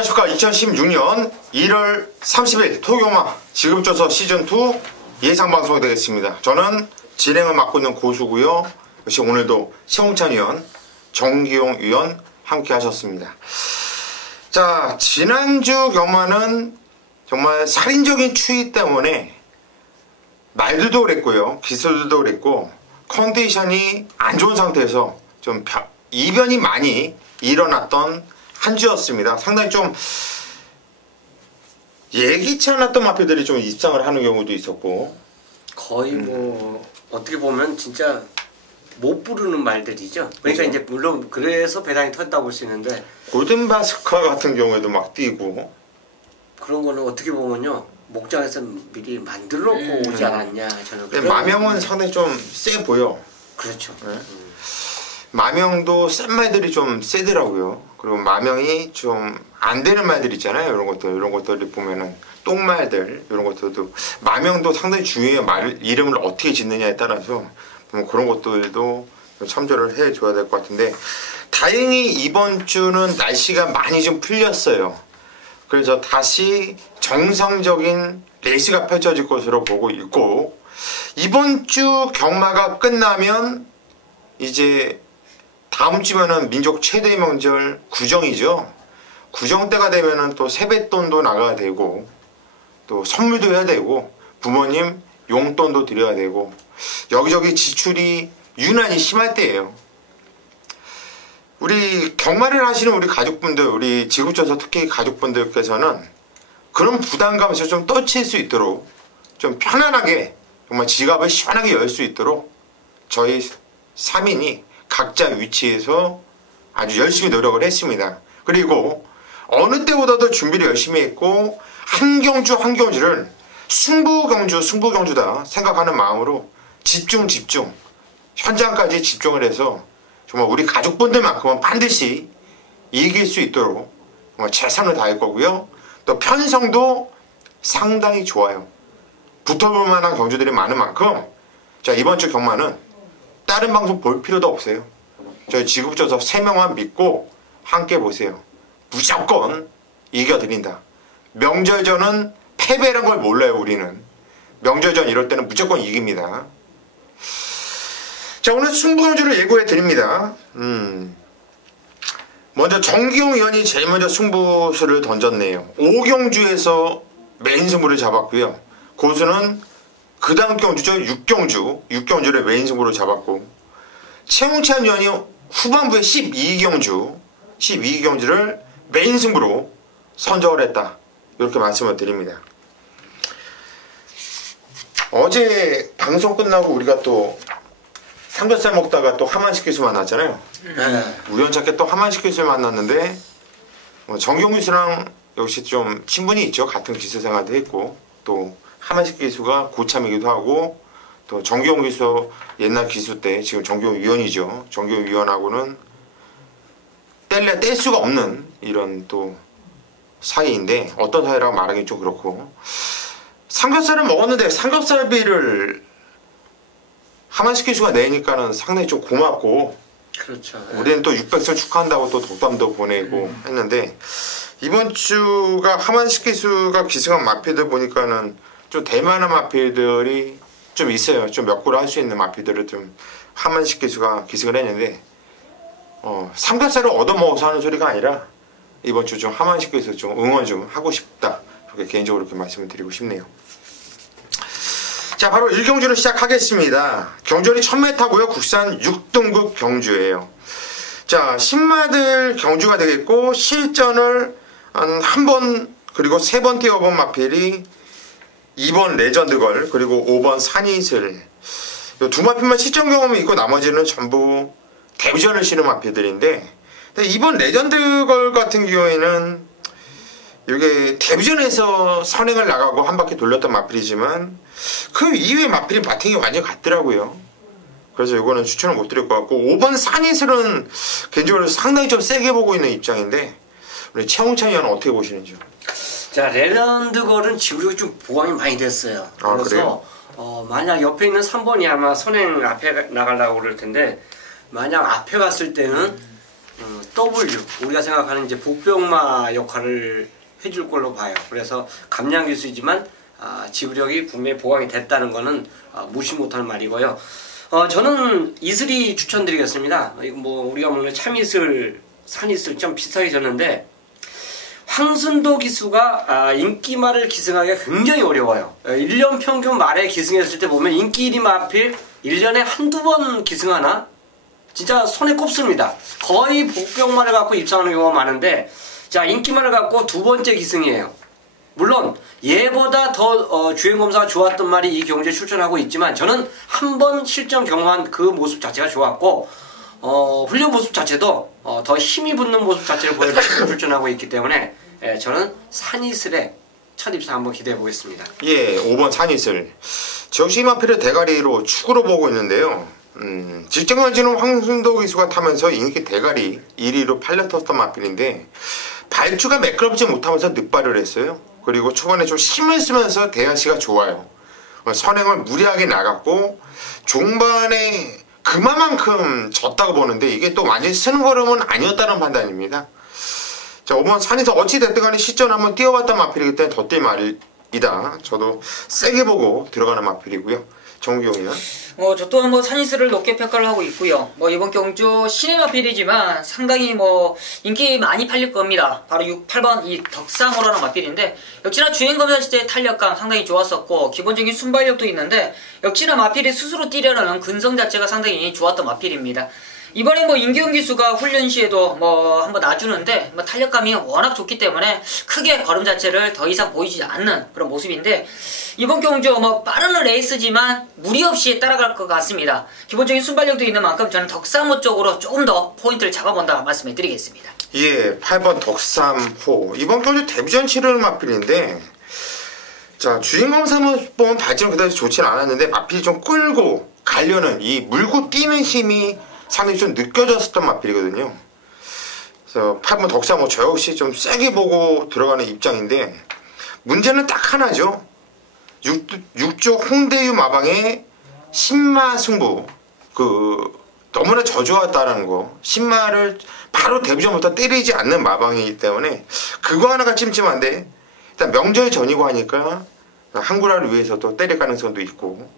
안녕하십니까. 2016년 1월 30일 토요마 지급조서 시즌2 예상방송이 되겠습니다. 저는 진행을 맡고 있는 고수고요. 역시 오늘도 최홍찬 위원, 정기용 위원 함께 하셨습니다. 자, 지난주 경마는 정말 살인적인 추위 때문에 말들도 그랬고요. 기술들도 그랬고 컨디션이 안 좋은 상태에서 좀 이변이 많이 일어났던 한 주였습니다. 상당히 좀 예기치 않았던 마표들이 좀 입상을 하는 경우도 있었고 거의 뭐 어떻게 보면 진짜 못 부르는 말들이죠. 그러니까 그렇죠. 이제 물론 그래서 배당이 터졌다고 볼 수 있는데 골든바스카 같은 경우에도 막 뛰고 그런 거는 어떻게 보면요 목장에서 미리 만들어 놓고 오지 않았냐 저는. 근데 마명은 상당히 좀 세 보여. 그렇죠. 네. 마명도 센 말들이 좀 세더라고요. 그리고 마명이 좀 안 되는 말들 있잖아요. 이런 것들이 보면은 똥말들 이런 것들도 마명도 상당히 중요해요. 이름을 어떻게 짓느냐에 따라서 그런 것들도 참조를 해줘야 될 것 같은데 다행히 이번 주는 날씨가 많이 좀 풀렸어요. 그래서 다시 정상적인 레이스가 펼쳐질 것으로 보고 있고 이번 주 경마가 끝나면 이제 다음 주면은 민족 최대의 명절 구정이죠. 구정 때가 되면은 또 세뱃돈도 나가야 되고 또 선물도 해야 되고 부모님 용돈도 드려야 되고 여기저기 지출이 유난히 심할 때예요. 우리 경마를 하시는 우리 가족분들, 우리 지급조서 특히 가족분들께서는 그런 부담감에서 좀 떨칠 수 있도록 좀 편안하게 정말 지갑을 시원하게 열 수 있도록 저희 3인이 각자 위치에서 아주 열심히 노력을 했습니다. 그리고 어느 때보다도 준비를 열심히 했고 한 경주 한 경주를 승부경주다 생각하는 마음으로 집중 현장까지 집중을 해서 정말 우리 가족분들만큼은 반드시 이길 수 있도록 정말 최선을 다할 거고요. 또 편성도 상당히 좋아요. 붙어볼 만한 경주들이 많은 만큼 자, 이번 주 경마는 다른 방송 볼 필요도 없어요. 저희 지급조서 3명만 믿고 함께 보세요. 무조건 이겨드린다. 명절전은 패배란 걸 몰라요. 우리는 명절전 이럴 때는 무조건 이깁니다. 자, 오늘 승부경주를 예고해 드립니다. 먼저 정기용 위원이 제일 먼저 승부수를 던졌네요. 5경주에서 메인 승부를 잡았고요. 고수는 그 다음 경주죠. 6경주를 메인 승부로 잡았고 최홍찬 위원이 후반부에 12경주를 메인 승부로 선정을 했다. 이렇게 말씀을 드립니다. 어제 방송 끝나고 우리가 또 삼겹살 먹다가 또 하만식 기수 만났잖아요. 우연찮게 또 하만식 기수 만났는데 정경 기수랑 역시 좀 친분이 있죠. 같은 기수 생활도 했고 또 하만식 기수가 고참이기도 하고 또 정경 기수 옛날 기수 때 지금 정경 위원이죠. 정경 위원하고는 뗄 수가 없는 이런 또 사이인데 어떤 사이라고 말하기 좀 그렇고 삼겹살을 먹었는데 삼겹살비를 하만식 기수가 내니까는 상당히 좀 고맙고 그렇죠. 우리는 또 600선 축하한다고 또 덕담도 보내고 했는데 이번 주가 하만식 기수가 기승한 마피들 보니까는 좀 대만한 마피들이 좀 있어요. 좀 몇 골 할 수 있는 마피들을 좀 하만식 기수가 기승을 했는데 삼겹살을 얻어먹어서 하는 소리가 아니라 이번 주 좀 하만식 기수 좀 응원 좀 하고 싶다. 그렇게 개인적으로 이렇게 말씀을 드리고 싶네요. 자, 바로 1경주를 시작하겠습니다. 경주는 1000m고요. 국산 6등급 경주예요. 자, 10마들 경주가 되겠고 실전을 한 번 그리고 3번 뛰어본 마필이 2번 레전드걸 그리고 5번 산이슬 이 두 마필만 실전 경험이 있고 나머지는 전부 데뷔전을 치는 마필들인데 이번 레전드걸 같은 경우에는 이게 데뷔전에서 선행을 나가고 한 바퀴 돌렸던 마필이지만 그 이후에 마필이 바팅이 완전히 같더라고요. 그래서 이거는 추천을 못 드릴 것 같고 5번 산이슬은 개인적으로 상당히 좀 세게 보고 있는 입장인데 우리 최홍찬 위원은 어떻게 보시는지요? 자, 레전드걸은 지구력이 좀 보강이 많이 됐어요. 그래서 만약 옆에 있는 3번이 아마 선행 앞에 나가려고 그럴 텐데 만약 앞에 갔을 때는 W 우리가 생각하는 이제 복병마 역할을 해줄 걸로 봐요. 그래서 감량 기수이지만 지구력이 분명히 보강이 됐다는 거는 무시 못할 말이고요. 저는 이슬이 추천드리겠습니다. 이거 뭐 우리가 먹는 참이슬, 산이슬 좀 비슷하게 졌는데 황순도 기수가 인기말을 기승하기가 굉장히 어려워요. 1년 평균 말에 기승했을 때 보면 인기 1위 마필 1년에 한두 번 기승하나? 진짜 손에 꼽습니다. 거의 복병말을 갖고 입상하는 경우가 많은데 자 인기말을 갖고 두 번째 기승이에요. 물론 얘보다 더 주행검사가 좋았던 말이 이 경주에 출전하고 있지만 저는 한 번 실전 경험한 그 모습 자체가 좋았고 훈련 모습 자체도 더 힘이 붙는 모습 자체를 보여주고 출전하고 있기 때문에 저는 산이슬의 첫 입상 한번 기대해 보겠습니다. 예, 5번 산이슬. 역시 마필을 대가리로 축으로 보고 있는데요. 직전까지는 황순도 기수가 타면서 인기 대가리 1위로 팔렸었던 마필인데 발주가 매끄럽지 못하면서 늑발을 했어요. 그리고 초반에 좀 힘을 쓰면서 대하시가 좋아요. 선행을 무리하게 나갔고 종반에 그만큼 졌다고 보는데 이게 또 완전히 쓰는 걸음은 아니었다는 판단입니다. 자, 5번 산에서 어찌됐든 간에 시전 한번 뛰어봤던 마필이기 때문에 덧대 말이다. 저도 세게 보고 들어가는 마필이고요. 정규형이는? 저 또한 산이슬을 높게 평가를 하고 있고요. 이번 경주 신의 마필이지만 상당히 인기 많이 팔릴 겁니다. 바로 6, 8번 이 덕사모라는 마필인데 역시나 주행검사 시대의 탄력감 상당히 좋았었고 기본적인 순발력도 있는데 역시나 마필이 스스로 뛰려는 근성 자체가 상당히 좋았던 마필입니다. 이번에 임기훈 기수가 훈련 시에도 한번 놔주는데 탄력감이 워낙 좋기 때문에 크게 걸음 자체를 더 이상 보이지 않는 그런 모습인데 이번 경주 빠른 레이스지만 무리 없이 따라갈 것 같습니다. 기본적인 순발력도 있는 만큼 저는 덕사모 쪽으로 조금 더 포인트를 잡아본다 말씀해 드리겠습니다. 예, 8번 덕삼호. 이번 경주 데뷔전 치르는 마필인데 자, 주인검사 모습 보면 발전은 그다지 좋진 않았는데 마필이 좀 끌고 가려는 이 물고 뛰는 힘이 상당히 좀 느껴졌었던 마필이거든요. 그래서 8번 덕삼호 저 역시 좀 세게 보고 들어가는 입장인데 문제는 딱 하나죠. 6조 홍대유 마방의 신마 승부 너무나 저조했다는 거. 신마를 바로 데뷔전부터 때리지 않는 마방이기 때문에 그거 하나가 찜찜한데 일단 명절 전이고 하니까 한구라를 위해서 또 때릴 가능성도 있고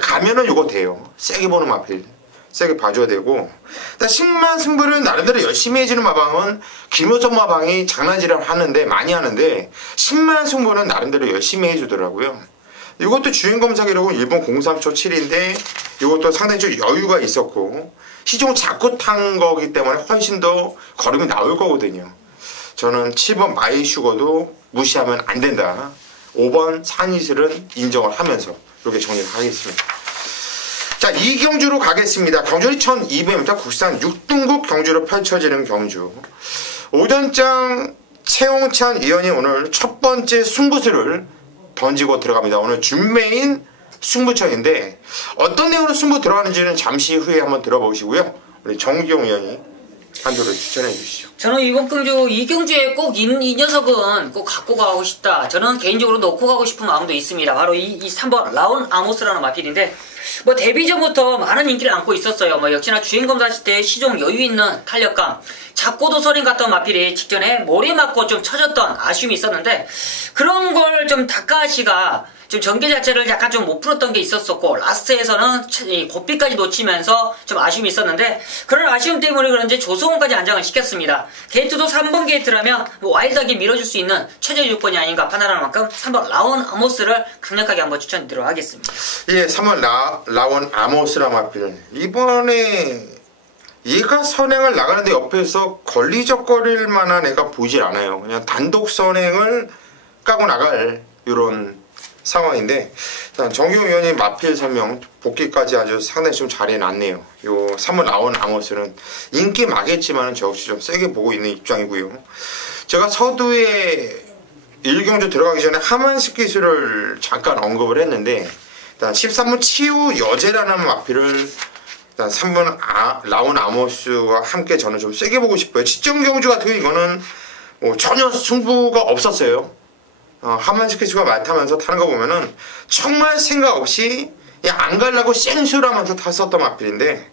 가면은 요거 돼요. 세게 보는 마필 세게 봐줘야 되고 일단 신마 승부를 나름대로 열심히 해주는 마방은 김효성 마방이 장난질을 하는데 많이 하는데 신마 승부는 나름대로 열심히 해주더라고요. 이것도 주행검사 기록은 1분 03초 7인데 이것도 상당히 좀 여유가 있었고 시종 잡고 탄 거기 때문에 훨씬 더 걸음이 나올 거거든요. 저는 7번 마이슈거도 무시하면 안 된다. 5번 산이슬은 인정을 하면서 이렇게 정리를 하겠습니다. 자, 이 경주로 가겠습니다. 경주는 1200m 국산 6등급 경주로 펼쳐지는 경주. 오전장 최홍찬 위원이 오늘 첫 번째 승부수를 던지고 들어갑니다. 오늘 준메인 승부처인데 어떤 내용으로 승부 들어가는지는 잠시 후에 한번 들어보시고요. 우리 정기용 위원이 한조를 추천해 주시죠. 저는 이번 경주 이 경주에 꼭 이 녀석은 꼭 갖고 가고 싶다. 저는 개인적으로 놓고 가고 싶은 마음도 있습니다. 바로 이 3번 라운 아모스라는 마필인데 데뷔 전부터 많은 인기를 안고 있었어요. 역시나 주행검사 시대에 시종 여유 있는 탄력감, 잡고도 선행 갔던 마필이 직전에 머리 맞고 좀 처졌던 아쉬움이 있었는데 그런 걸 좀 다카하시가 좀 전개 자체를 약간 좀 못 풀었던 게 있었었고 라스트에서는 이 고삐까지 놓치면서 좀 아쉬움이 있었는데 그런 아쉬움 때문에 그런지 조성훈까지 안정을 시켰습니다. 게이트도 3번 게이트라면 와일드하게 밀어줄 수 있는 최저 요건이 아닌가 판단하는 만큼 3번 라온 아모스를 강력하게 한번 추천드리도록 하겠습니다. 예, 3번 라온 아모스라 마필 이번에 얘가 선행을 나가는데 옆에서 걸리적거릴 만한 애가 보이질 않아요. 그냥 단독 선행을 까고 나갈 이런 상황인데 일단 정규 위원이 마필 설명 복귀까지 아주 상당히 좀 잘해놨네요. 요 3번 라온 아모스는 인기 마겠지만 저 역시 좀 세게 보고 있는 입장이고요. 제가 서두에 1경주 들어가기 전에 하만식 기술을 잠깐 언급을 했는데 일단 13번 치유 여제라는 마필을 일단 3번 라온 아모스와 함께 저는 좀 세게 보고 싶어요. 직전 경주 같은 경우 이거는 전혀 승부가 없었어요. 하만식 기수가 맡으면서 타는 거 보면은 정말 생각 없이 안 가려고 생수라면서 탔었던 마필인데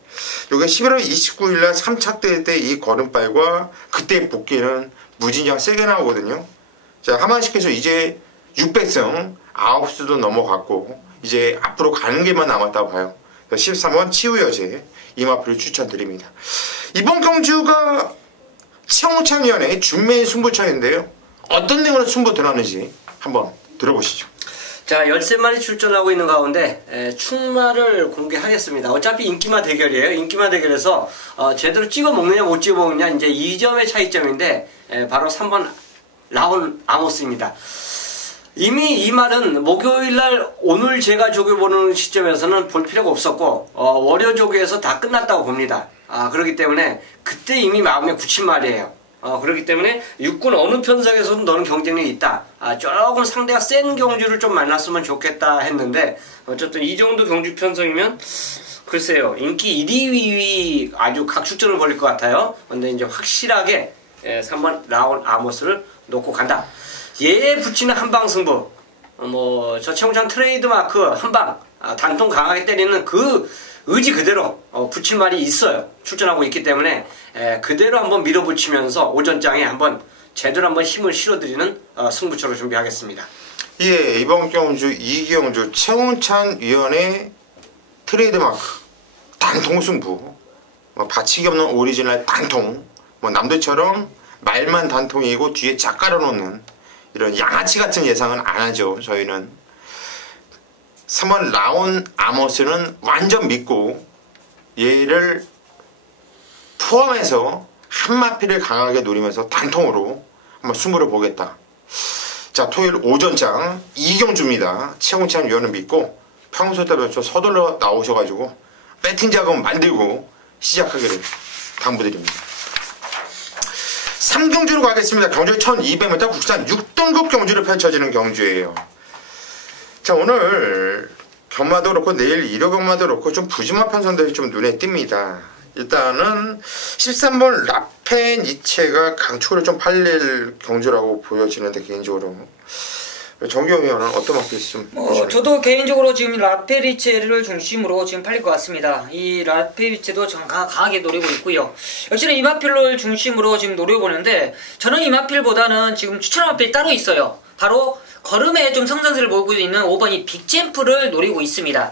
요게 11월 29일날 3차 대회 때 이 걸음발과 그때의 복귀는 무진장 세게 나오거든요. 자, 하만식에서 이제 600승 9수도 넘어갔고 이제 앞으로 가는 길만 남았다고 봐요. 13번 치우여제 이 마필을 추천드립니다. 이번 경주가 최홍찬위원의 준매인 승부처인데요. 어떤 내용으로 승부 들어가는지 한번 들어보시죠. 자, 13마리 출전하고 있는 가운데 충마를 공개하겠습니다. 어차피 인기마 대결이에요. 인기마 대결에서 제대로 찍어 먹느냐 못 찍어 먹느냐 이제 2점의 차이점인데 바로 3번 라온 아모스입니다. 이미 이 말은 목요일날 오늘 제가 조교보는 시점에서는 볼 필요가 없었고 월요 조교에서 다 끝났다고 봅니다. 그렇기 때문에 그때 이미 마음에 굳힌 말이에요. 그렇기 때문에 육군 어느 편성에서도 너는 경쟁력이 있다. 조금 상대가 센 경주를 좀 만났으면 좋겠다 했는데 어쨌든 이 정도 경주 편성이면 글쎄요 인기 1위 2위 아주 각축전을 벌일 것 같아요. 근데 이제 확실하게 3번 라온 아모스를 놓고 간다. 얘에 붙이는 한방 승부 저 최홍찬 트레이드마크 한방 단통 강하게 때리는 그 의지 그대로 붙일 말이 있어요. 출전하고 있기 때문에 그대로 한번 밀어붙이면서 오전장에 한번 제대로 한번 힘을 실어드리는 승부처로 준비하겠습니다. 예, 이번 경주 이경주 최홍찬 위원의 트레이드마크 단통 승부 받치기 없는 오리지널 단통 남들처럼 말만 단통이고 뒤에 짝 깔아놓는 이런 양아치 같은 예상은 안 하죠. 저희는 3번 라온 아모스는 완전 믿고 얘를 포함해서 한 마필을 강하게 노리면서 단통으로 한번 승부를 보겠다. 자, 토요일 오전장 이경주입니다. 최홍찬 위원을 믿고 평소 때부터 서둘러 나오셔가지고 배팅 자금 만들고 시작하기를 당부드립니다. 3경주로 가겠습니다. 경주 1200m 국산 6등급 경주를 펼쳐지는 경주예요. 자, 오늘 경마도 그렇고 내일 1호 경마도 그렇고 좀 부심한 편선들이 좀 눈에 띕니다. 일단은 13번 라페니체가 강추를 좀 팔릴 경주라고 보여지는데 개인적으로 정기영 의원은 어떤 마필 좀 저도 개인적으로 지금 라페니체를 중심으로 지금 팔릴 것 같습니다. 이 라페니체도 강하게 노리고 있고요. 역시나 이 마필을 중심으로 지금 노려보는데 저는 이 마필보다는 지금 추천한 마필이 따로 있어요. 바로 걸음에 좀 성장세를 보이고 있는 5번 이 빅잼프를 노리고 있습니다.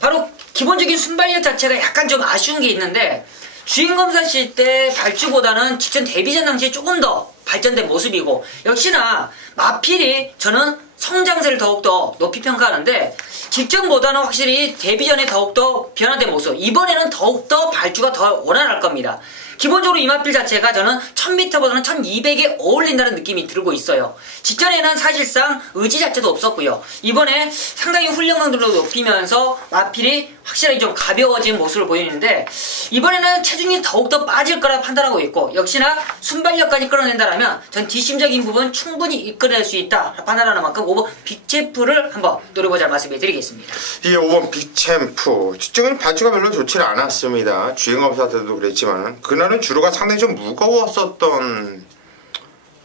바로 기본적인 순발력 자체가 약간 좀 아쉬운 게 있는데 주인검사 칠 때 발주보다는 직전 데뷔전 당시에 조금 더 발전된 모습이고 역시나 마필이 저는 성장세를 더욱더 높이 평가하는데 직전보다는 확실히 데뷔전에 더욱더 변화된 모습 이번에는 더욱더 발주가 더 원활할 겁니다. 기본적으로 이 마필 자체가 저는 1000m보다는 1200에 어울린다는 느낌이 들고 있어요. 직전에는 사실상 의지 자체도 없었고요. 이번에 상당히 훈련 강도를 높이면서 마필이 확실하게 좀 가벼워진 모습을 보이는데 이번에는 체중이 더욱더 빠질 거라 판단하고 있고 역시나 순발력까지 끌어낸다면 전 뒷심적인 부분 충분히 이끌어낼 수 있다 판단하는 만큼 5번 빅챔프를 한번 노려보자 말씀을 드리겠습니다. 예, 5번 빅챔프 직전에 발주가 별로 좋지 않았습니다. 주행검사 때도 그랬지만 그날은 주로가 상당히 좀 무거웠었던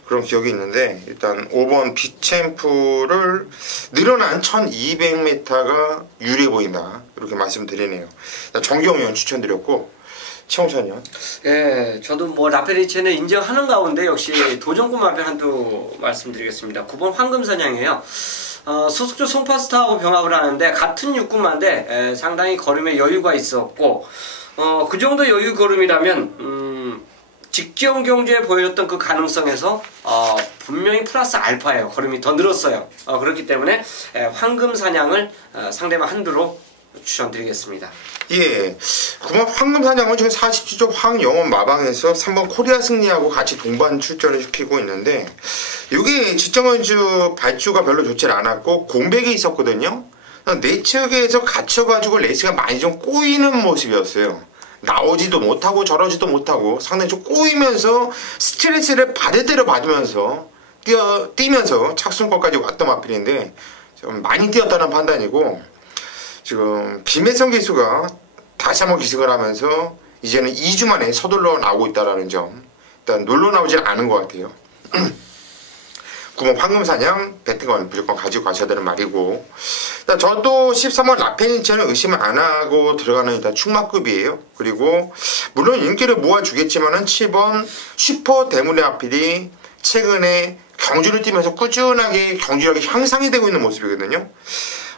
그런 기억이 있는데 일단 5번 빅챔프를 늘어난 1200m가 유리해 보인다 이렇게 말씀드리네요. 정기영 의원 추천드렸고 최홍찬 의원. 예, 저도 라페니체는 인정하는 가운데 역시 도전급 마필 한두 말씀드리겠습니다. 9번 황금사냥이에요. 소속주 송파스타하고 병합을 하는데 같은 육군마인데 상당히 걸음에 여유가 있었고 그 정도 여유 걸음이라면 직전 경주에 보여줬던 그 가능성에서 분명히 플러스 알파예요. 걸음이 더 늘었어요. 그렇기 때문에 황금사냥을 상대방 한두로 추천드리겠습니다. 예, 9번 황금사냥은 지금 47조 황영원 마방에서 3번 코리아 승리하고 같이 동반 출전을 시키고 있는데 이게 직전건주 발주가 별로 좋지 않았고 공백이 있었거든요. 내측에서 갇혀가지고 레이스가 많이 좀 꼬이는 모습이었어요. 나오지도 못하고 저러지도 못하고 상당히 좀 꼬이면서 스트레스를 받을 대로 받으면서 뛰면서 착순권까지 왔던 마필인데 좀 많이 뛰었다는 판단이고 지금 김혜성 기수가 다시 한번 기승을 하면서 이제는 2주 만에 서둘러 나오고 있다는 점 일단 놀러 나오지는 않은 것 같아요. 9번 황금사냥 배트건 무조건 가지고 가셔야 되는 말이고, 일단 저도 13번 라페니체는 의심을 안 하고 들어가는 일단 충마급이에요. 그리고 물론 인기를 모아주겠지만은 7번 슈퍼 데모네 아필이 최근에 경주를 뛰면서 꾸준하게 경주력이 향상이 되고 있는 모습이거든요.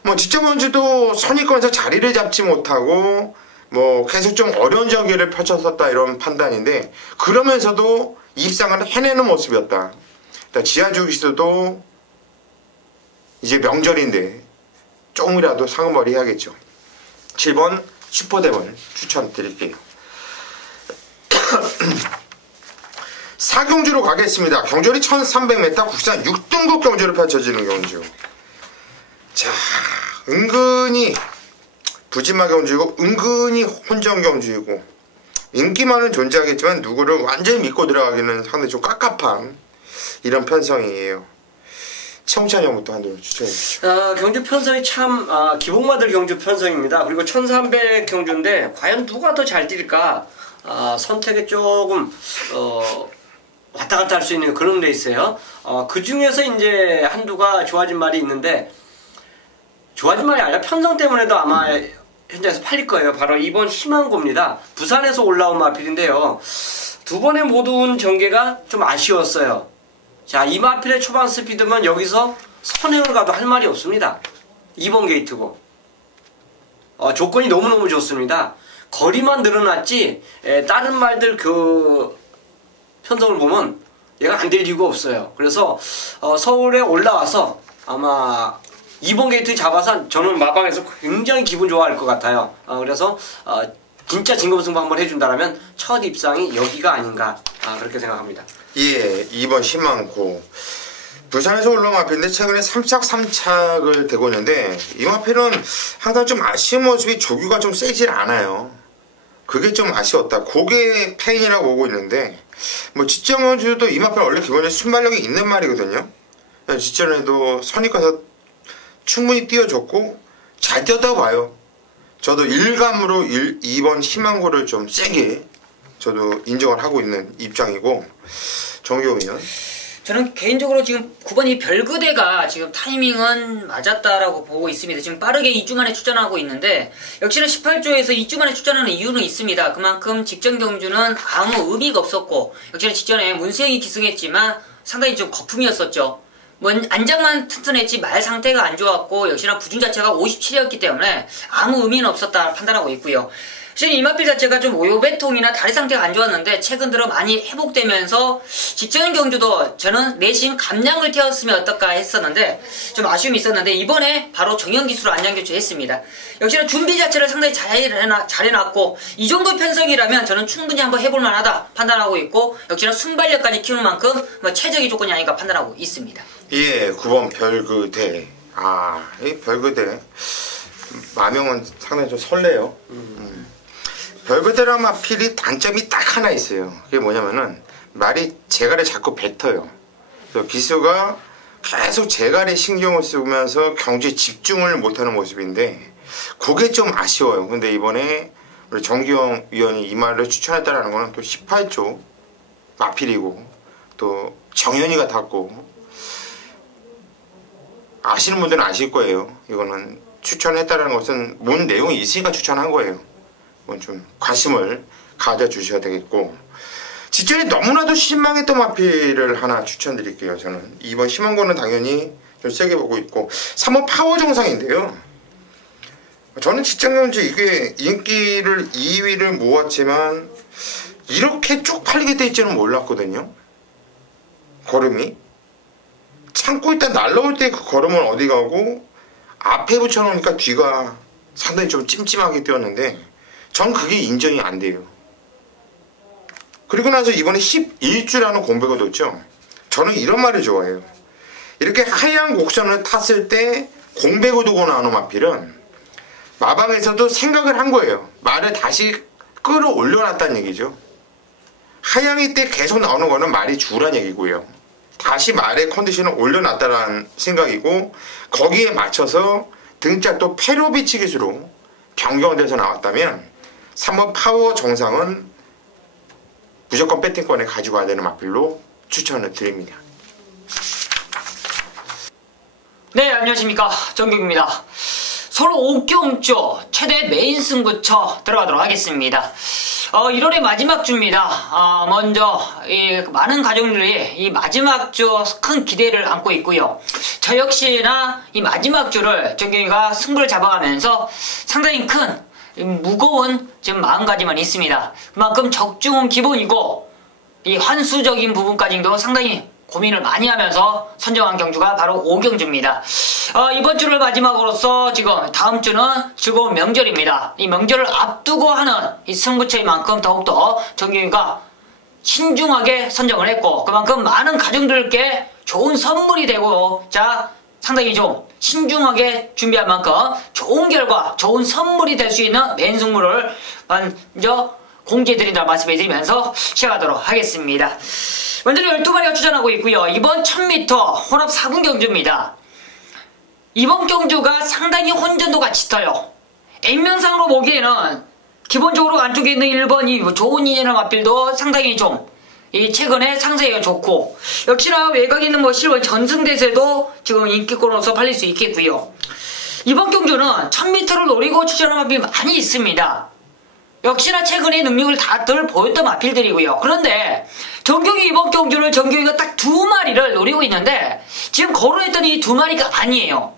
뭐 직전 경주도 선입권에서 자리를 잡지 못하고 뭐 계속 좀 어려운 경기를 펼쳤었다 이런 판단인데, 그러면서도 입상을 해내는 모습이었다. 지하주기수도 이제 명절인데 조금이라도 상음머리 해야겠죠. 7번 슈퍼데몬 추천드릴게요. 4경주로 가겠습니다. 경주리 1300m 국산 6등급 경주로 펼쳐지는 경주. 자, 은근히 부지마 경주이고 은근히 혼전 경주이고 인기 많은 존재하겠지만 누구를 완전히 믿고 들어가기는 상당히 좀 깝깝한 이런 편성이에요. 최홍찬 형부터 한번 추천해주시죠. 경주 편성이 참 기복마들 경주 편성입니다. 그리고 1300 경주인데 과연 누가 더 잘 뛸까? 선택에 조금 왔다 갔다 할 수 있는 그런 레이스예요. 그 중에서 이제 한두가 좋아진 말이 있는데, 좋아진 말이 아니라 편성 때문에도 아마 현장에서 팔릴 거예요. 바로 2번 희망고입니다. 부산에서 올라온 마필인데요. 두 번의 모든 전개가 좀 아쉬웠어요. 자, 이 마필의 초반 스피드면 여기서 선행을 가도 할 말이 없습니다. 2번 게이트고 조건이 너무너무 좋습니다. 거리만 늘어났지 다른 말들 그 편성을 보면 얘가 안 될 이유가 없어요. 그래서 서울에 올라와서 아마 2번 게이트 잡아서 저는 마방에서 굉장히 기분 좋아할 것 같아요. 그래서 진짜 진검승부 한번 해준다면 첫 입상이 여기가 아닌가 그렇게 생각합니다. 예, 2번 희망고. 부산에서 올라온 마필인데 최근에 3착 3착을 대고 있는데, 이 마필은 항상 좀 아쉬운 모습이 조규가 좀 세질 않아요. 그게 좀 아쉬웠다. 그게 페인이라고 보고 있는데, 뭐 직전경주도 이 마필은 원래 기본적으로 순발력이 있는 말이거든요. 직전에도 선입관에서 충분히 뛰어줬고 잘 뛰었다고 봐요. 저도 일감으로 2번 희망고를 좀 세게 저도 인정을 하고 있는 입장이고, 정규호면 저는 개인적으로 지금 9번이 별그대가 지금 타이밍은 맞았다라고 보고 있습니다. 지금 빠르게 2주 만에 출전하고 있는데, 역시나 18조에서 2주 만에 출전하는 이유는 있습니다. 그만큼 직전 경주는 아무 의미가 없었고, 역시나 직전에 문세영이 기승했지만 상당히 좀 거품이었었죠. 안장만 튼튼했지 말 상태가 안 좋았고, 역시나 부중 자체가 57이었기 때문에 아무 의미는 없었다 판단하고 있고요. 사실 이 마필 자체가 좀 오요배통이나 다리 상태가 안 좋았는데 최근 들어 많이 회복되면서 직전 경주도 저는 내심 감량을 태웠으면 어떨까 했었는데 좀 아쉬움이 있었는데, 이번에 바로 정형기수로 안장교체했습니다. 역시나 준비 자체를 상당히 잘해놨고 이 정도 편성이라면 저는 충분히 한번 해볼 만하다 판단하고 있고, 역시나 순발력까지 키우는 만큼 최적의 조건이 아닌가 판단하고 있습니다. 예, 9번 별그대. 이 별그대 마명은 상당히 좀 설레요. 별그대랑 마필이 단점이 딱 하나 있어요. 그게 뭐냐면은 말이 제갈에 자꾸 뱉어요. 그래서 기수가 계속 제갈에 신경을 쓰면서 경주에 집중을 못하는 모습인데, 그게 좀 아쉬워요. 근데 이번에 우리 정기영 위원이 이 말을 추천했다라는 거는 또 18조 마필이고 또 정현이가 탔고, 아시는 분들은 아실 거예요. 이거는 추천했다라는 것은 뭔 내용이 있으니까 추천한 거예요. 좀 관심을 가져주셔야 되겠고, 직전에 너무나도 실망했던 마필을 하나 추천드릴게요. 저는 2번 희망고는 당연히 좀 세게 보고 있고, 3번 파워 정상인데요. 저는 직전 경주 이게 인기를 2위를 모았지만 이렇게 쪽팔리게 돼 있지는 몰랐거든요. 걸음이 참고 있다 날라올 때 그 걸음은 어디 가고, 앞에 붙여놓으니까 뒤가 상당히 좀 찜찜하게 뛰었는데 전 그게 인정이 안 돼요. 그리고 나서 이번에 11주라는 공백을 뒀죠. 저는 이런 말을 좋아해요. 이렇게 하얀 곡선을 탔을 때 공백을 두고 나오는 마필은 마방에서도 생각을 한 거예요. 말을 다시 끌어올려놨다는 얘기죠. 하양이 때 계속 나오는 거는 말이 주란 얘기고요. 다시 말의 컨디션을 올려놨다는 생각이고, 거기에 맞춰서 등짝도 페로비치 기수로 변경돼서 나왔다면 3번 파워 정상은 무조건 배팅권에 가지고 와야 되는 마필로 추천을 드립니다. 네, 안녕하십니까. 정경입니다. 서울 옥경주 최대 메인 승부처 들어가도록 하겠습니다. 1월의 마지막 주입니다. 먼저 많은 가족들이 이 마지막 주 큰 기대를 안고 있고요. 저 역시나 이 마지막 주를 정경이가 승부를 잡아가면서 상당히 큰 무거운 지금 마음가짐은 있습니다. 그만큼 적중은 기본이고 이 환수적인 부분까지도 상당히 고민을 많이 하면서 선정한 경주가 바로 오경주입니다. 이번 주를 마지막으로서 지금 다음 주는 즐거운 명절입니다. 이 명절을 앞두고 하는 이 승부처인 만큼 더욱더 정경이가 신중하게 선정을 했고 그만큼 많은 가정들께 좋은 선물이 되고 상당히 좀 신중하게 준비한 만큼 좋은 결과, 좋은 선물이 될 수 있는 맨승부를 먼저 공지해드린다는 말씀을 드리면서 시작하도록 하겠습니다. 먼저 12마리가 출전하고 있고요. 이번 1000m 혼합 4분 경주입니다. 이번 경주가 상당히 혼전도가 짙어요. 액면상으로 보기에는 기본적으로 안쪽에 있는 1번 이 좋은 인연의 마필도 상당히 좀 최근에 상세가 좋고 역시나 외곽에 있는 실버 전승대세도 지금 인기권으로서 팔릴 수 있겠고요. 이번 경주는 1000m를 노리고 출전한 마필이 많이 있습니다. 역시나 최근에 능력을 다들 보였던 마필들이고요. 그런데 정경이 이번 경주를 정경이가 딱 2마리를 노리고 있는데 지금 거론했던 이 2마리가 아니에요.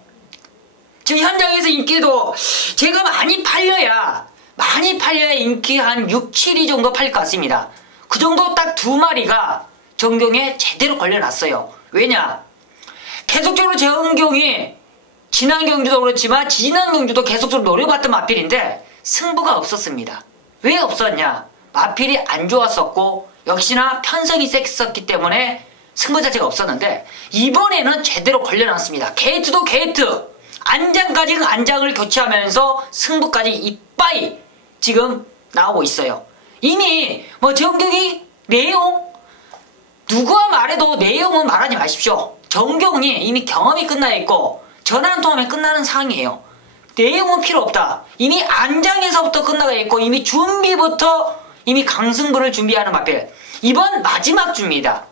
지금 현장에서 인기도 제가 많이 팔려야 인기 한 6, 7위 정도 팔릴 것 같습니다. 그 정도 딱 2마리가 정경에 제대로 걸려놨어요. 왜냐? 계속적으로 정경이 지난 경주도 그렇지만 지난 경주도 계속적으로 노려봤던 마필인데 승부가 없었습니다. 왜 없었냐? 마필이 안 좋았었고 역시나 편성이 셌었기 때문에 승부 자체가 없었는데 이번에는 제대로 걸려놨습니다. 게이트도 게이트, 안장까지 안장을 교체하면서 승부까지 이빠이 지금 나오고 있어요. 이미 정경이 내용 누구와 말해도 내용은 말하지 마십시오. 정경이 이미 경험이 끝나 있고 전화 한 통하면 끝나는 상황이에요. 내용은 필요 없다. 이미 안장에서부터 끝나가 있고 이미 준비부터 이미 강승부를 준비하는 마필. 이번 마지막 주입니다.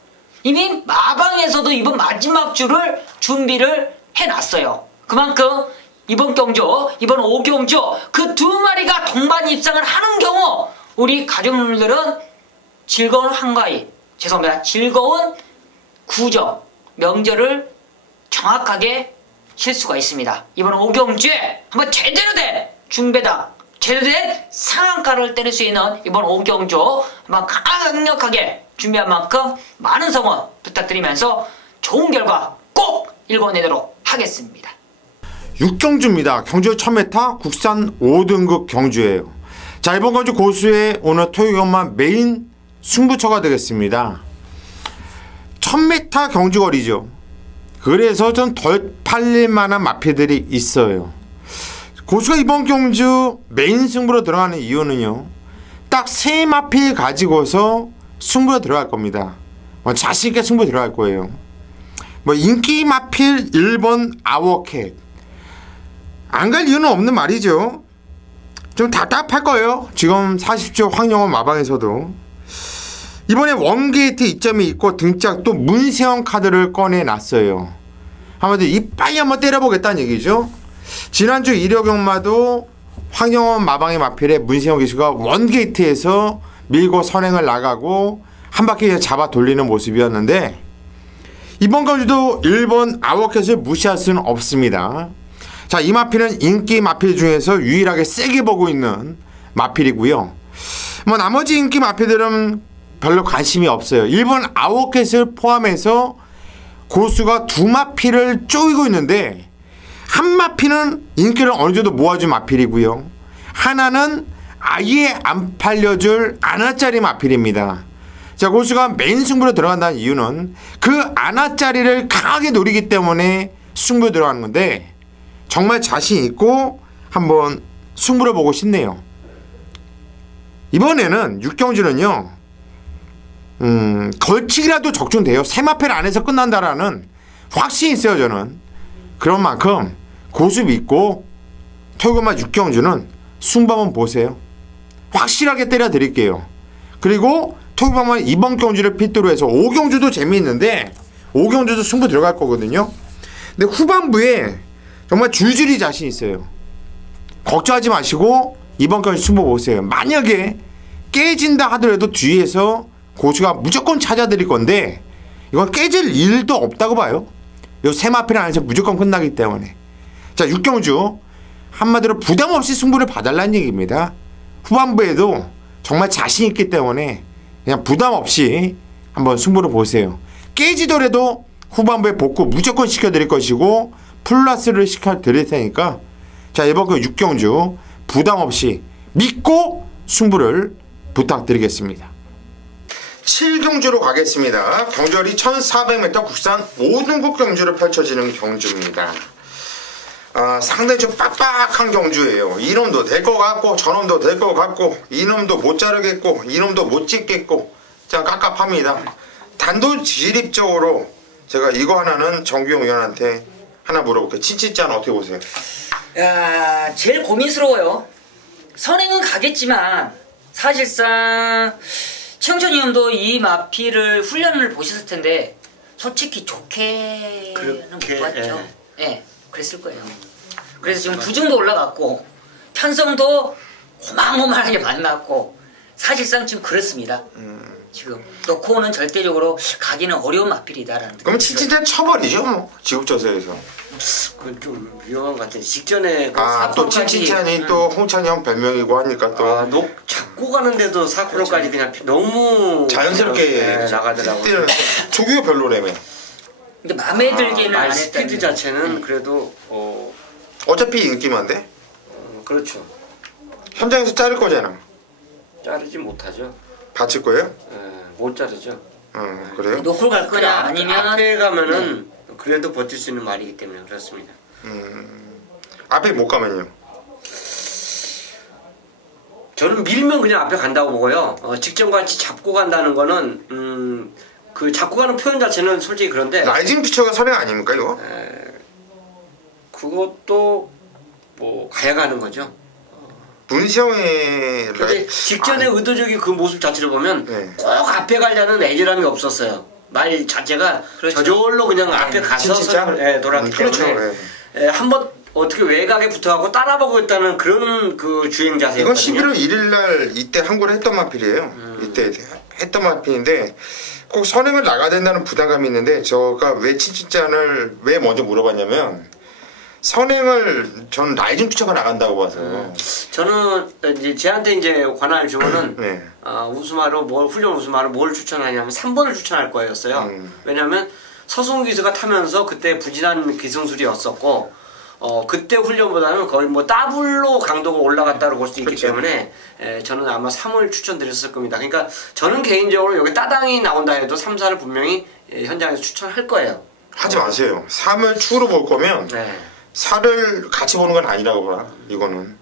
이미 마방에서도 이번 마지막 주를 준비를 해놨어요. 그만큼 이번 경주, 이번 오경주 그 2마리가 동반 입상을 하는 경우 우리 가족들은 즐거운 한가위, 즐거운 구정, 명절을 정확하게 쉴 수가 있습니다. 이번 오경주에 한번 제대로 된 중배당, 제대로 된 상한가를 때릴 수 있는 이번 오경주 한번 강력하게 준비한 만큼 많은 성원 부탁드리면서 좋은 결과 꼭 읽어내도록 하겠습니다. 6경주입니다. 경주 1000m 국산 5등급 경주예요. 자, 이번 경주 고수의 오늘 토요일만 메인 승부처가 되겠습니다. 1000m 경주거리죠. 그래서 좀 덜 팔릴 만한 마필들이 있어요. 고수가 이번 경주 메인 승부로 들어가는 이유는요. 딱 3마필 가지고서 승부로 들어갈 겁니다. 자신있게 승부 들어갈 거예요. 인기 마필 1번 아워캣. 안 갈 이유는 없는 말이죠. 좀 답답할 거예요. 지금 40조 황영원 마방에서도. 이번에 원게이트 이점이 있고 등짝도 문세영 카드를 꺼내놨어요. 아무튼 이빨리 한번 때려보겠다는 얘기죠. 지난주 일요경마도 황영원 마방의 마필에 문세영 기수가 원게이트에서 밀고 선행을 나가고 한 바퀴 잡아 돌리는 모습이었는데 이번 경주도 1번 아워캣을 무시할 수는 없습니다. 자, 이 마필은 인기 마필 중에서 유일하게 세게 보고 있는 마필이고요. 나머지 인기 마필들은 별로 관심이 없어요. 1번 아워캣을 포함해서 고수가 2마필을 쪼이고 있는데 한 마필은 인기를 어느 정도 모아준 마필이고요. 하나는 아예 안 팔려줄 아나짜리 마필입니다. 자, 고수가 메인 승부로 들어간다는 이유는 그 아나짜리를 강하게 노리기 때문에 승부에 들어가는 건데 정말 자신 있고 한번 승부를 보고 싶네요. 이번에는 6경주는요. 걸치기라도 적중돼요. 3마필 안에서 끝난다라는 확신이 있어요. 저는. 그런 만큼 고수 믿고 토요일만 6경주는 승부 한번 보세요. 확실하게 때려드릴게요. 그리고 토요일만 이번 경주를 필두로 해서 5경주도 재미있는데 5경주도 승부 들어갈 거거든요. 근데 후반부에 정말 줄줄이 자신 있어요. 걱정하지 마시고 이번 경기 승부 보세요. 만약에 깨진다 하더라도 뒤에서 고수가 무조건 찾아드릴 건데 이건 깨질 일도 없다고 봐요. 요 세 마필 안에서 무조건 끝나기 때문에. 자, 6경주 한마디로 부담 없이 승부를 봐달라는 얘기입니다. 후반부에도 정말 자신 있기 때문에 그냥 부담 없이 한번 승부를 보세요. 깨지더라도 후반부에 복구 무조건 시켜드릴 것이고 플러스를 시켜드릴 테니까 자, 이번 그 6경주 부담 없이 믿고 승부를 부탁드리겠습니다. 7경주로 가겠습니다. 경주열이 1400m 국산 5등급 경주로 펼쳐지는 경주입니다. 상당히 좀 빡빡한 경주예요. 이놈도 될 것 같고 저놈도 될 것 같고 이놈도 못 자르겠고 이놈도 못 찍겠고 자, 깝깝합니다. 단도직입적으로 제가 이거 하나는 정규용 위원한테 하나 물어볼게요. 친치자는 어떻게 보세요? 야, 제일 고민스러워요. 선행은 가겠지만 사실상 최영천 위원도 이 마피를 훈련을 보셨을 텐데 솔직히 좋게는 못 봤죠. 예, 그랬을 거예요. 그래서 지금 부중도 올라갔고 편성도 고만고만하게 만났고 사실상 지금 그렇습니다. 지금 놓고는 절대적으로 가기는 어려운 마필이다라는. 그럼 친치자 처벌이죠, 뭐 지급조서에서. 그건 좀 위험한 것 같아요. 직전에 또 친친찬이 또 홍찬이 형 별명이고 하니까 또 잡고 가는데도 4%까지 그냥 너무 자연스럽게 나가더라고요. 조규가 별로라며. 근데 마음에 들기는 안 했다. 스피드 자체는 그래도 어차피 인기만데. 그렇죠. 현장에서 자를 거잖아. 자르지 못하죠. 받칠 거예요? 못 자르죠. 그래요? 놓고 갈 거냐 아니면 앞에 가면은 그래도 버틸 수 있는 말이기 때문에 그렇습니다. 앞에 못 가면요? 저는 밀면 그냥 앞에 간다고 보고요. 직전같이 잡고 간다는 거는 그 잡고 가는 표현 자체는 솔직히 그런데 라이징 피처가 선행 아닙니까 이거? 그것도 뭐 가야 가는 거죠. 문시영의 근데 직전에 의도적인 그 모습 자체를 보면 꼭 앞에 가려는 애절함이 없었어요. 말 자체가 그렇죠. 저절로 그냥 앞에 가서 돌았기 그렇죠. 때문에 한번 어떻게 외곽에 붙어가고 따라보고 있다는 그런 그 주행 자세였거든요. 이건 11월 1일날 이때 항구를 했던 마필이에요. 이때 했던 마필인데 꼭 선행을 나가야 된다는 부담감이 있는데 제가 왜 친친짠을 왜 먼저 물어봤냐면 선행을 전 라이징 피처가 나간다고 봐서 저는 이제 쟤한테 이제 관할 주문은 우수마로 훈련 우수마로 뭘 추천하냐면 3번을 추천할 거였어요. 왜냐하면 서승우 기수가 타면서 그때 부진한 기승술이었었고 그때 훈련보다는 거의 뭐 더블로 강도가 올라갔다고 볼 수 있기 때문에 저는 아마 3을 추천드렸을 겁니다. 그러니까 저는 개인적으로 여기 따당이 나온다 해도 3, 4를 분명히 현장에서 추천할 거예요. 하지 마세요. 3을 추후로 볼 거면 4를 같이 보는 건 아니라고 봐. 이거는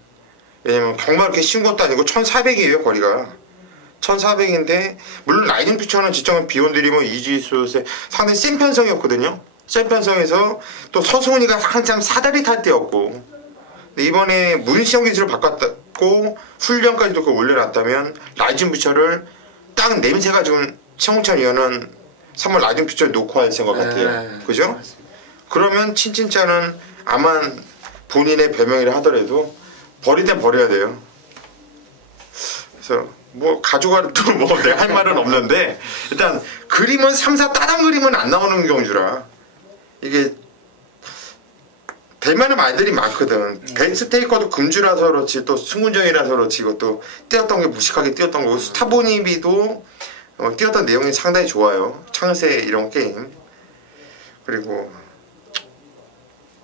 왜냐면 정말 그렇게 쉬운 것도 아니고 1400이에요 거리가. 1400인데 물론 라이딩 피처는 지정은 비온드리면 이지수세 상당히 센 편성이었거든요. 센 편성에서 또 서승훈이가 한참 사다리 탈 때였고 근데 이번에 문시영 기술을 바꿨고 훈련까지도 그걸 올려놨다면 라이딩 피처를 딱 냄새가 좋은 최홍찬 위원은 3월 라이딩 피처를 놓고 할 생각 같아요. 그죠? 그러면 친친짜는 아마 본인의 별명이라 하더라도 버릴 땐 버려야 돼요. 그래서 뭐 가져가도 뭐 내가 할 말은 없는데 일단 그림은 3, 4 따당 그림은 안 나오는 경주라 이게 될 만한 말들이 많거든. 벤스테이커도 금주라서 그렇지 또 승군정이라서 그렇지 이것도 뛰었던 게 무식하게 뛰었던 거고 스타보니비도 뛰었던 내용이 상당히 좋아요. 창세 이런 게임. 그리고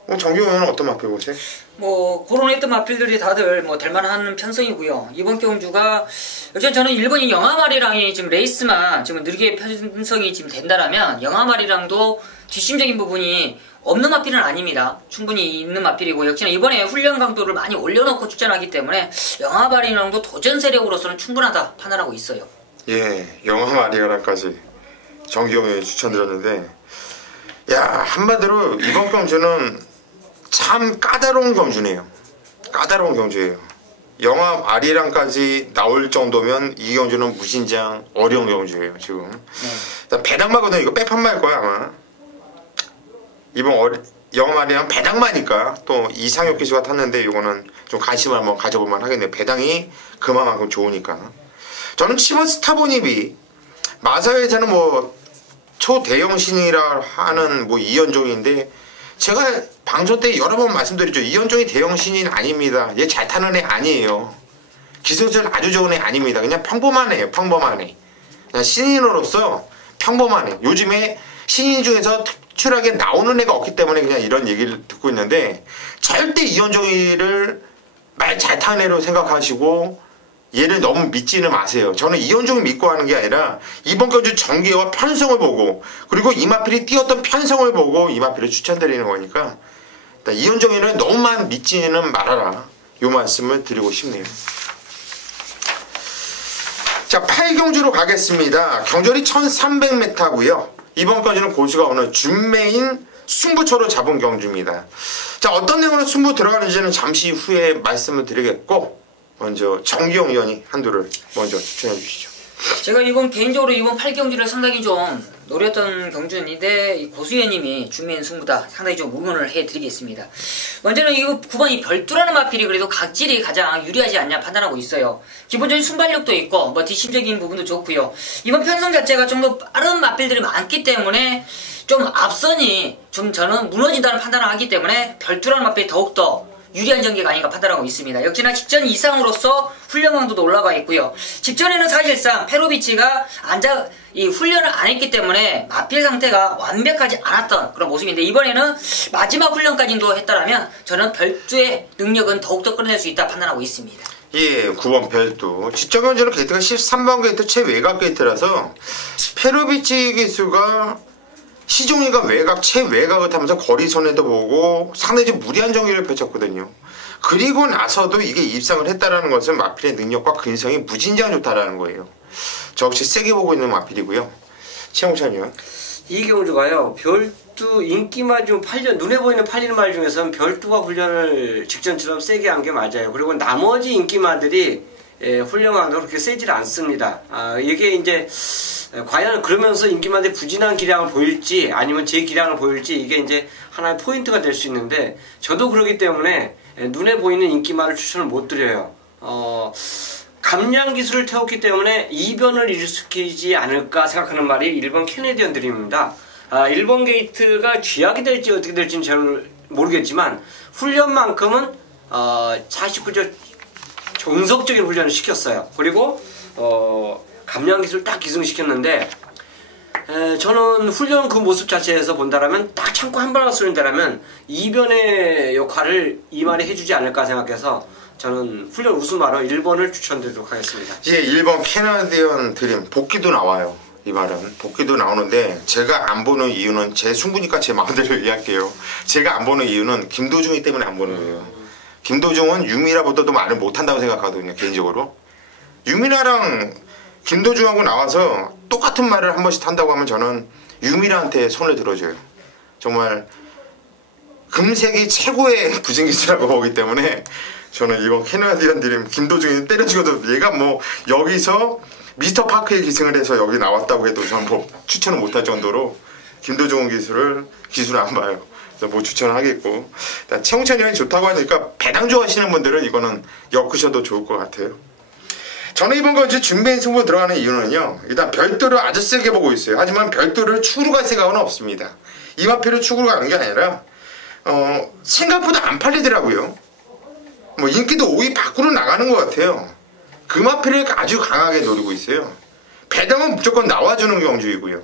정규호는 어떤 마필 보세요? 뭐 거론했던 마필들이 다들 뭐 될만한 편성이고요. 이번 경주가 여전 저는 일본인 영하마리랑이 지금 레이스만 지금 느리게 편성이 지금 된다라면 영하마리랑도 뒷심적인 부분이 없는 마필은 아닙니다. 충분히 있는 마필이고 역시나 이번에 훈련 강도를 많이 올려놓고 출전하기 때문에 영하마리랑도 도전 세력으로서는 충분하다 판단하고 있어요. 예, 영하마리랑까지 정규호에 추천드렸는데 야 한마디로 이번 경주는 참 까다로운 경주네요. 까다로운 경주예요. 영화 아리랑까지 나올 정도면 이 경주는 무신장 어려운 경주예요. 지금 배당마거든 이거 빼판말 거야 아마. 이번 영어 말이랑 배당마니까 또 이상혁 기수가 탔는데 이거는 좀 관심을 한번 가져볼만 하겠네요. 배당이 그만큼 좋으니까. 저는 7번 스타보니비 마사회에서는 뭐 초대형 신이라 하는 뭐 이현종인데 제가 방송 때 여러 번 말씀드렸죠. 이현종이 대형 신인 아닙니다. 얘 잘 타는 애 아니에요. 기술은 아주 좋은 애 아닙니다. 그냥 평범한 애예요. 평범한 애. 그냥 신인으로서 평범한 애. 요즘에 신인 중에서 특출하게 나오는 애가 없기 때문에 그냥 이런 얘기를 듣고 있는데 절대 이현종이를 말 잘 타는 애로 생각하시고 얘를 너무 믿지는 마세요. 저는 이현종을 믿고 하는 게 아니라 이번 경주 전개와 편성을 보고 그리고 이마필이 뛰었던 편성을 보고 이마필을 추천드리는 거니까 이현종이는 너무만 믿지는 말아라. 요 말씀을 드리고 싶네요. 자, 8경주로 가겠습니다. 경절이 1300m고요. 이번 경주는 고수가 오늘 준매인 승부처로 잡은 경주입니다. 자, 어떤 내용으로 승부 들어가는지는 잠시 후에 말씀을 드리겠고 먼저 정기용 위원이 한두를 먼저 추천해 주시죠. 제가 개인적으로 이번 8경주를 상당히 좀 노렸던 경주인데 이 고수위원님이 준매인 승부다 상당히 좀 응원을 해드리겠습니다. 먼저는 이 9번 별두라는 마필이 그래도 각질이 가장 유리하지 않냐 판단하고 있어요. 기본적인 순발력도 있고 뭐 뒷심적인 부분도 좋고요. 이번 편성 자체가 좀 더 빠른 마필들이 많기 때문에 좀 앞선이 좀 저는 무너진다는 판단을 하기 때문에 별두라는 마필이 더욱더 유리한 전개가 아닌가 판단하고 있습니다. 역시나 직전 이상으로서 훈련 강도도 올라가 있고요. 직전에는 사실상 페로비치가 이 훈련을 안 했기 때문에 마필 상태가 완벽하지 않았던 그런 모습인데 이번에는 마지막 훈련까지도 했다라면 저는 별두의 능력은 더욱더 끌어낼 수 있다 판단하고 있습니다. 예, 9번 별두. 직전 경주는 게이트가 13번 게이트 최외곽 게이트라서 페로비치 기수가 시종이가 외곽, 최외곽을 타면서 거리선에도 보고 상당히 좀 무리한 전개를 펼쳤거든요. 그리고 나서도 이게 입상을 했다는 것은 마필의 능력과 근성이 무진장 좋다라는 거예요. 저 역시 세게 보고 있는 마필이고요. 최홍찬이요. 이 경주가요. 별두 인기말 중 눈에 보이는 팔리는 말 중에서는 별두가 훈련을 직전처럼 세게 한 게 맞아요. 그리고 나머지 인기마들이 훈련강도 그렇게 세질 않습니다. 이게 이제 과연 그러면서 인기만의 부진한 기량을 보일지 아니면 제 기량을 보일지 이게 이제 하나의 포인트가 될 수 있는데 저도 그렇기 때문에 눈에 보이는 인기만을 추천을 못 드려요. 감량 기술을 태웠기 때문에 이변을 일으키지 않을까 생각하는 말이 1번 캐네디언 드림입니다. 1번 게이트가 쥐약이 될지 어떻게 될지는 잘 모르겠지만 훈련만큼은 49조 정석적인 훈련을 시켰어요. 그리고 감량 기술 딱 기승시켰는데 저는 훈련 그 모습 자체에서 본다라면 딱 참고 한 발을 쏘는다라면 이변의 역할을 이 말이 해주지 않을까 생각해서 저는 훈련 우승마로 1번을 추천드리도록 하겠습니다. 예, 1번 캐나디언 드림 복귀도 나와요. 이 말은 복귀도 나오는데 제가 안 보는 이유는 제 승부니까 제 마음대로 이야기할게요. 제가 안 보는 이유는 김도중이 때문에 안 보는 거예요. 김도중은 유미라보다도 말을 못한다고 생각하거든요. 개인적으로 유미라랑 김도중하고 나와서 똑같은 말을 한 번씩 한다고 하면 저는 유미라한테 손을 들어줘요. 정말 금색이 최고의 부진기수라고 보기 때문에 저는 이번 캐나디언 드림 김도중이 때려 죽어도 얘가 뭐 여기서 미스터 파크에 기승을 해서 여기 나왔다고 해도 저는 뭐 추천을 못할 정도로 김도중 기술을 안 봐요. 그래서 뭐 추천하겠고 최홍찬 형이 좋다고 하니까 배당 좋아하시는 분들은 이거는 엮으셔도 좋을 것 같아요. 저는 이번 경주 준비인 승부 들어가는 이유는요. 일단 별도를 아주 세게 보고 있어요. 하지만 별도를 축으로 갈 생각은 없습니다. 이마필을 축으로 가는 게 아니라 생각보다 안 팔리더라고요. 뭐 인기도 5위 밖으로 나가는 것 같아요. 금화필을 아주 강하게 노리고 있어요. 배당은 무조건 나와주는 경주이고요.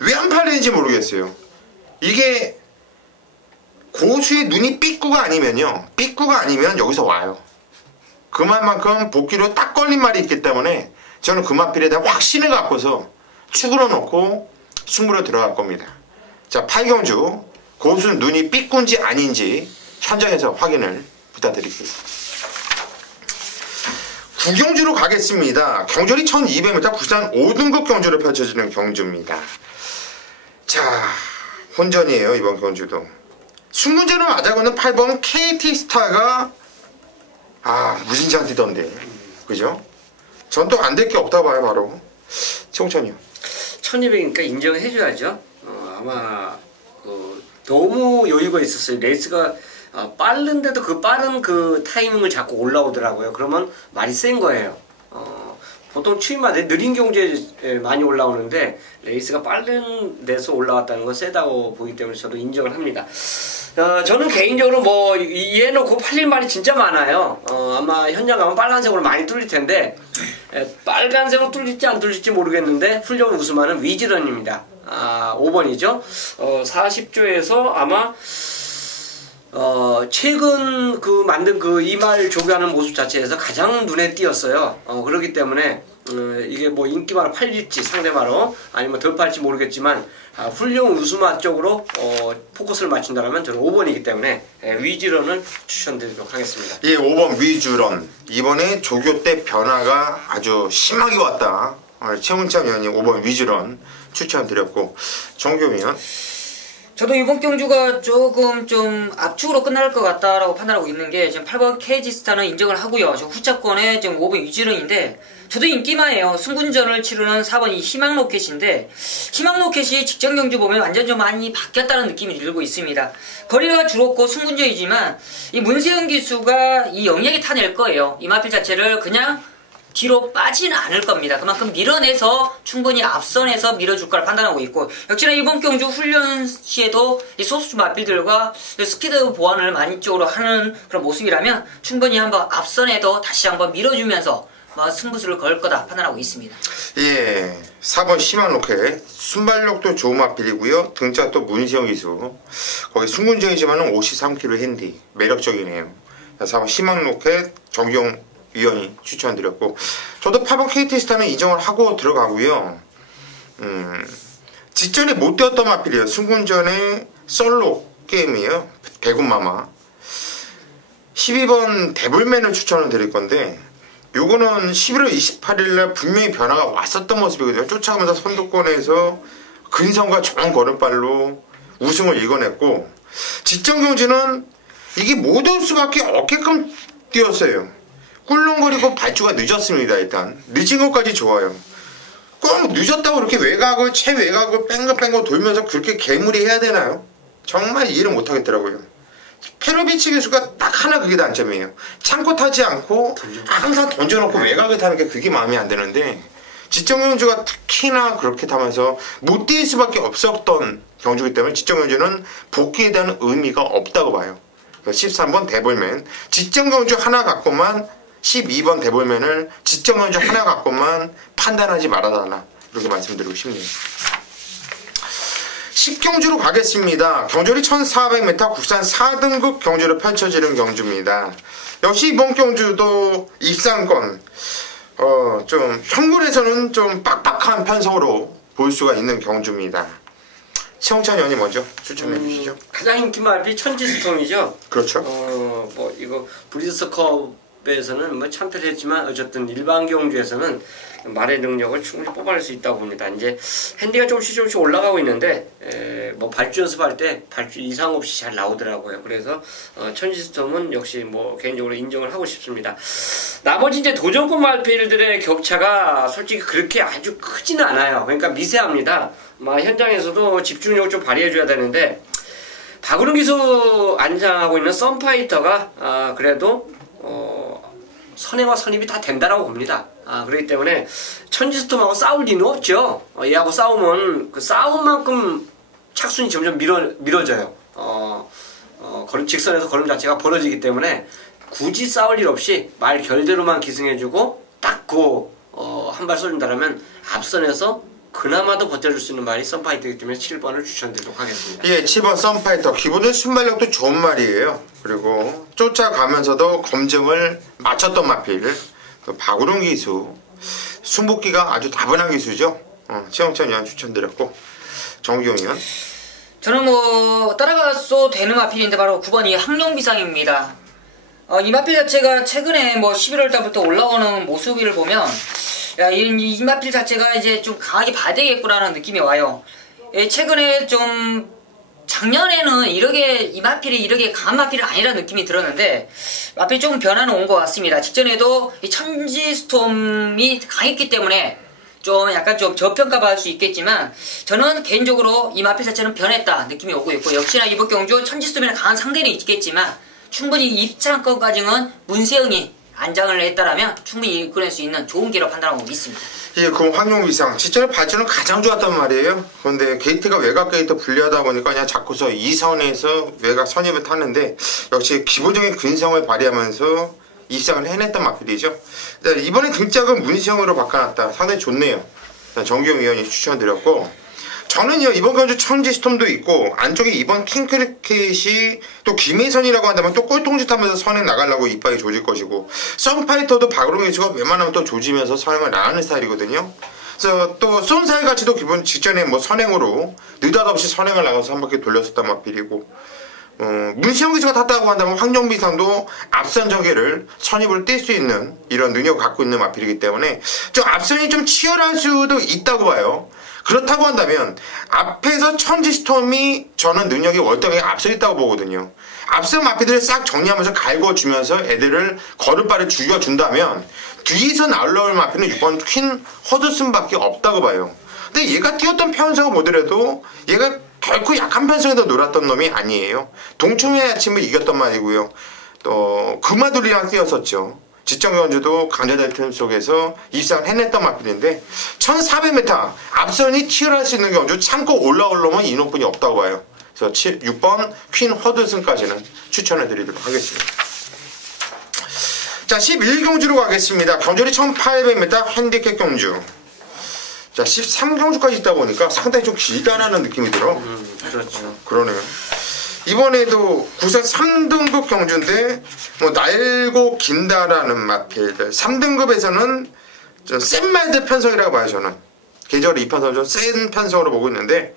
왜 안 팔리는지 모르겠어요. 이게 고수의 눈이 삐꾸가 아니면요. 삐꾸가 아니면 여기서 와요. 그만큼 복귀로 딱 걸린 말이 있기 때문에 저는 금화필에 대한 확신을 갖고서 축으로 놓고 승부로 들어갈 겁니다. 자, 8경주 고수 눈이 삐꾼지 아닌지 현장에서 확인을 부탁드릴게요. 9경주로 가겠습니다. 경절이 1200m 부산 5등급 경주로 펼쳐지는 경주입니다. 자, 혼전이에요. 이번 경주도. 승문제로 맞아가는 8번 KT스타가 무진장 뛰던데 그죠? 전 또 안 될 게 없다 봐요. 바로 최홍찬이요. 1200이니까 인정해줘야죠. 아마 너무 여유가 있었어요. 레이스가 빠른데도 그 빠른 그 타이밍을 잡고 올라오더라고요. 그러면 말이 센 거예요. 보통 추위마다 느린 경주에 많이 올라오는데 레이스가 빠른 데서 올라왔다는 건 세다고 보기 때문에 저도 인정을 합니다. 저는 개인적으로 뭐 이해놓고 팔릴 말이 진짜 많아요. 아마 현장 가면 빨간색으로 많이 뚫릴 텐데 빨간색으로 뚫릴지 안 뚫릴지 모르겠는데 훌륭한 우승하는 위즈런입니다. 5번이죠. 40조에서 아마 최근 그 만든 그 이말 조교하는 모습 자체에서 가장 눈에 띄었어요. 그렇기 때문에 이게 뭐 인기마로 팔릴지 상대마로 아니면 덜 팔릴지 모르겠지만 훌륭 우수마 쪽으로 포커스를 맞춘다면 저는 5번이기 때문에 위즈런을 추천드리도록 하겠습니다. 예, 5번 위즈런. 이번에 조교 때 변화가 아주 심하게 왔다. 최문찬 위원님 5번 위즈런 추천드렸고, 정교미는? 저도 이번 경주가 조금 좀 압축으로 끝날 것 같다라고 판단하고 있는 게, 지금 8번 KG스타는 인정을 하고요. 저 후차권에 지금 5번 위즈런인데, 저도 인기마예요. 승군전을 치르는 4번 이 희망로켓인데, 희망로켓이 직전 경주 보면 완전 좀 많이 바뀌었다는 느낌이 들고 있습니다. 거리가 줄었고 승군전이지만, 이 문세영 기수가 이 영역이 타낼 거예요. 이 마필 자체를 그냥 뒤로 빠지는 않을 겁니다. 그만큼 밀어내서 충분히 앞선에서 밀어줄 걸 판단하고 있고, 역시나 이번 경주 훈련 시에도 이 소수 마필들과 스피드 보완을 많이 쪽으로 하는 그런 모습이라면 충분히 한번 앞선에도 다시 한번 밀어주면서 승부수를 걸 거다 판단하고 있습니다. 예, 4번 희망로켓. 순발력도 좋은 마필이고요. 등짝도 문세영 기수. 거기 승군전이지만 53kg 핸디. 매력적이네요. 4번 희망로켓 정경 위원이 추천드렸고, 저도 8번 KT스타는 인정을 하고 들어가고요. 직전에 못 되었던 마필이에요. 승군전의 솔로 게임이에요. 대군마마. 12번 데블맨을 추천을 드릴 건데, 요거는 11월 28일날 분명히 변화가 왔었던 모습이거든요. 쫓아가면서 선두권에서 근성과 좋은 걸음발로 우승을 이겨냈고, 직전 경주는 이게 못 올 수밖에 없게끔 뛰었어요. 꿀렁거리고 발주가 늦었습니다. 일단 늦은 것까지 좋아요. 꼭 늦었다고 이렇게 외곽을 최외곽을 뺑글뺑글 돌면서 그렇게 괴물이 해야 되나요? 정말 이해를 못하겠더라고요. 페로비치 기수가 딱 하나 그게 단점이에요. 참고 타지 않고 항상 던져놓고 외곽을 타는 게 그게 마음에 안 드는데, 직전 경주가 특히나 그렇게 타면서 못 뛸 수밖에 없었던 경주이기 때문에 직전 경주는 복귀에 대한 의미가 없다고 봐요. 13번 데블맨. 직전 경주 하나 갖고만 12번 데블맨을 직전 경주 하나 갖고만 판단하지 말아달라, 이렇게 말씀드리고 싶네요. 10경주로 가겠습니다. 경주리 1400m 국산 4등급 경주로 펼쳐지는 경주입니다. 역시 이번 경주도 입상권 좀 현물에서는 좀 빡빡한 편성으로 볼 수가 있는 경주입니다. 최홍찬 의원님 먼저 추천해 주시죠. 가장 인기 말이 천지스톰이죠. 그렇죠. 뭐 이거 브리드스컵에서는 뭐 참패를 했지만 어쨌든 일반 경주에서는 말의 능력을 충분히 뽑아낼 수 있다고 봅니다. 이제 핸디가 조금씩 올라가고 있는데 뭐 발주 연습할 때 발주 이상 없이 잘 나오더라고요. 그래서 천지스톰은 역시 뭐 개인적으로 인정을 하고 싶습니다. 나머지 이제 도전권 말필들의 격차가 솔직히 그렇게 아주 크지는 않아요. 그러니까 미세합니다. 현장에서도 집중력을 좀 발휘해줘야 되는데, 박우릉 기수 안장하고 있는 썬파이터가 그래도 선행과 선입이 다 된다라고 봅니다. 그렇기 때문에 천지스톰하고 싸울 리는 없죠. 얘하고 싸우면 그 싸움만큼 착순이 점점 밀어져요. 직선에서 걸음 자체가 벌어지기 때문에 굳이 싸울 일 없이 말 결대로만 기승해주고 딱 한 발 쏘준다면 앞선에서 그나마도 버텨줄 수 있는 말이 썬파이터이기 때문에 7번을 추천드리도록 하겠습니다. 예, 7번 썬파이터. 기본은 순발력도 좋은 말이에요. 그리고 쫓아가면서도 검증을 마쳤던 마필. 박우릉 기수. 승복기가 아주 다분한 기수죠. 최영찬 의원 추천드렸고, 정기용 의원. 저는 뭐 따라가서 되는 마필인데 바로 9번이 항룡비상입니다. 이 마필 자체가 최근에 뭐 11월 달부터 올라오는 모습을 보면, 이 마필 자체가 이제 좀 강하게 봐야 되겠구나라는 느낌이 와요. 최근에 좀 작년에는 이 마필이 이렇게 강한 마필이 아니라는 느낌이 들었는데, 마필이 조금 변화는 온 것 같습니다. 직전에도 이 천지스톰이 강했기 때문에 좀 약간 좀 저평가받을 수 있겠지만 저는 개인적으로 이 마필 자체는 변했다 느낌이 오고 있고 역시나 이번 경주 천지스톰이나 강한 상대는 있겠지만 충분히 입상권까지는 문세영이 안장을 했다라면 충분히 이끌어낼 수 있는 좋은 기회로 판단하고 있습니다. 예, 그 황룡비상 직전에 발전은 가장 좋았단 말이에요. 그런데 게이트가 외곽 게이트 불리하다 보니까 그냥 자꾸서 2선에서 외곽 선입을 탔는데 역시 기본적인 근성을 발휘하면서 입상을 해냈던 마필이죠. 이번에 등짝은 문세영으로 바꿔놨다. 상당히 좋네요. 정기용 위원이 추천드렸고 저는요 이번 경주 천지스톰도 있고 안쪽에 이번 킹크리켓이 또 김혜선이라고 한다면 또 꼴통짓 하면서 선행 나가려고 이빨이 조질 것이고 썬파이터도 박으롱 기수가 웬만하면 또 조지면서 선행을 나가는 스타일이거든요. 그래서 또 쏜살 같이도 기본 직전에 뭐 선행으로 느닷없이 선행을 나가서 한 바퀴 돌렸었단 마필이고 문세영 기수가 탔다고 한다면 황정비상도 앞선 저기를 선입을 뛸 수 있는 이런 능력을 갖고 있는 마필이기 때문에 좀 앞선이 좀 치열할 수도 있다고 봐요. 그렇다고 한다면 앞에서 천지스톰이 저는 능력이 월등하게 앞서 있다고 보거든요. 앞선 마필들을 싹 정리하면서 갈궈주면서 애들을 걸음발을 죽여준다면 뒤에서 날라올 마필은 6번 퀸 허드슨밖에 없다고 봐요. 근데 얘가 뛰었던 편성을 보더라도 얘가 결코 약한 편성에서 놀았던 놈이 아니에요. 동충의 아침을 이겼던 말이고요. 또 금마돌이랑 뛰었었죠. 지정경주도 강자대팀 속에서 입상을 해냈던 마필인데 1400m 앞선이 치열할 수 있는 경주 참고 올라올 놈은 이놈뿐이 없다고 봐요. 그래서 6번 퀸 허드슨까지는 추천해 드리도록 하겠습니다. 자 11경주로 가겠습니다. 경주리 1800m 핸디캡 경주. 자 13경주까지 있다 보니까 상당히 좀 길다라는 느낌이 들어. 그렇죠. 그러네요. 이번에도 구산 3등급 경주인데 뭐 날고 긴다라는 마필들 3등급에서는 센 말들 편성이라고 봐요. 저는 계절을 이 편성을 좀 센 편성으로 보고 있는데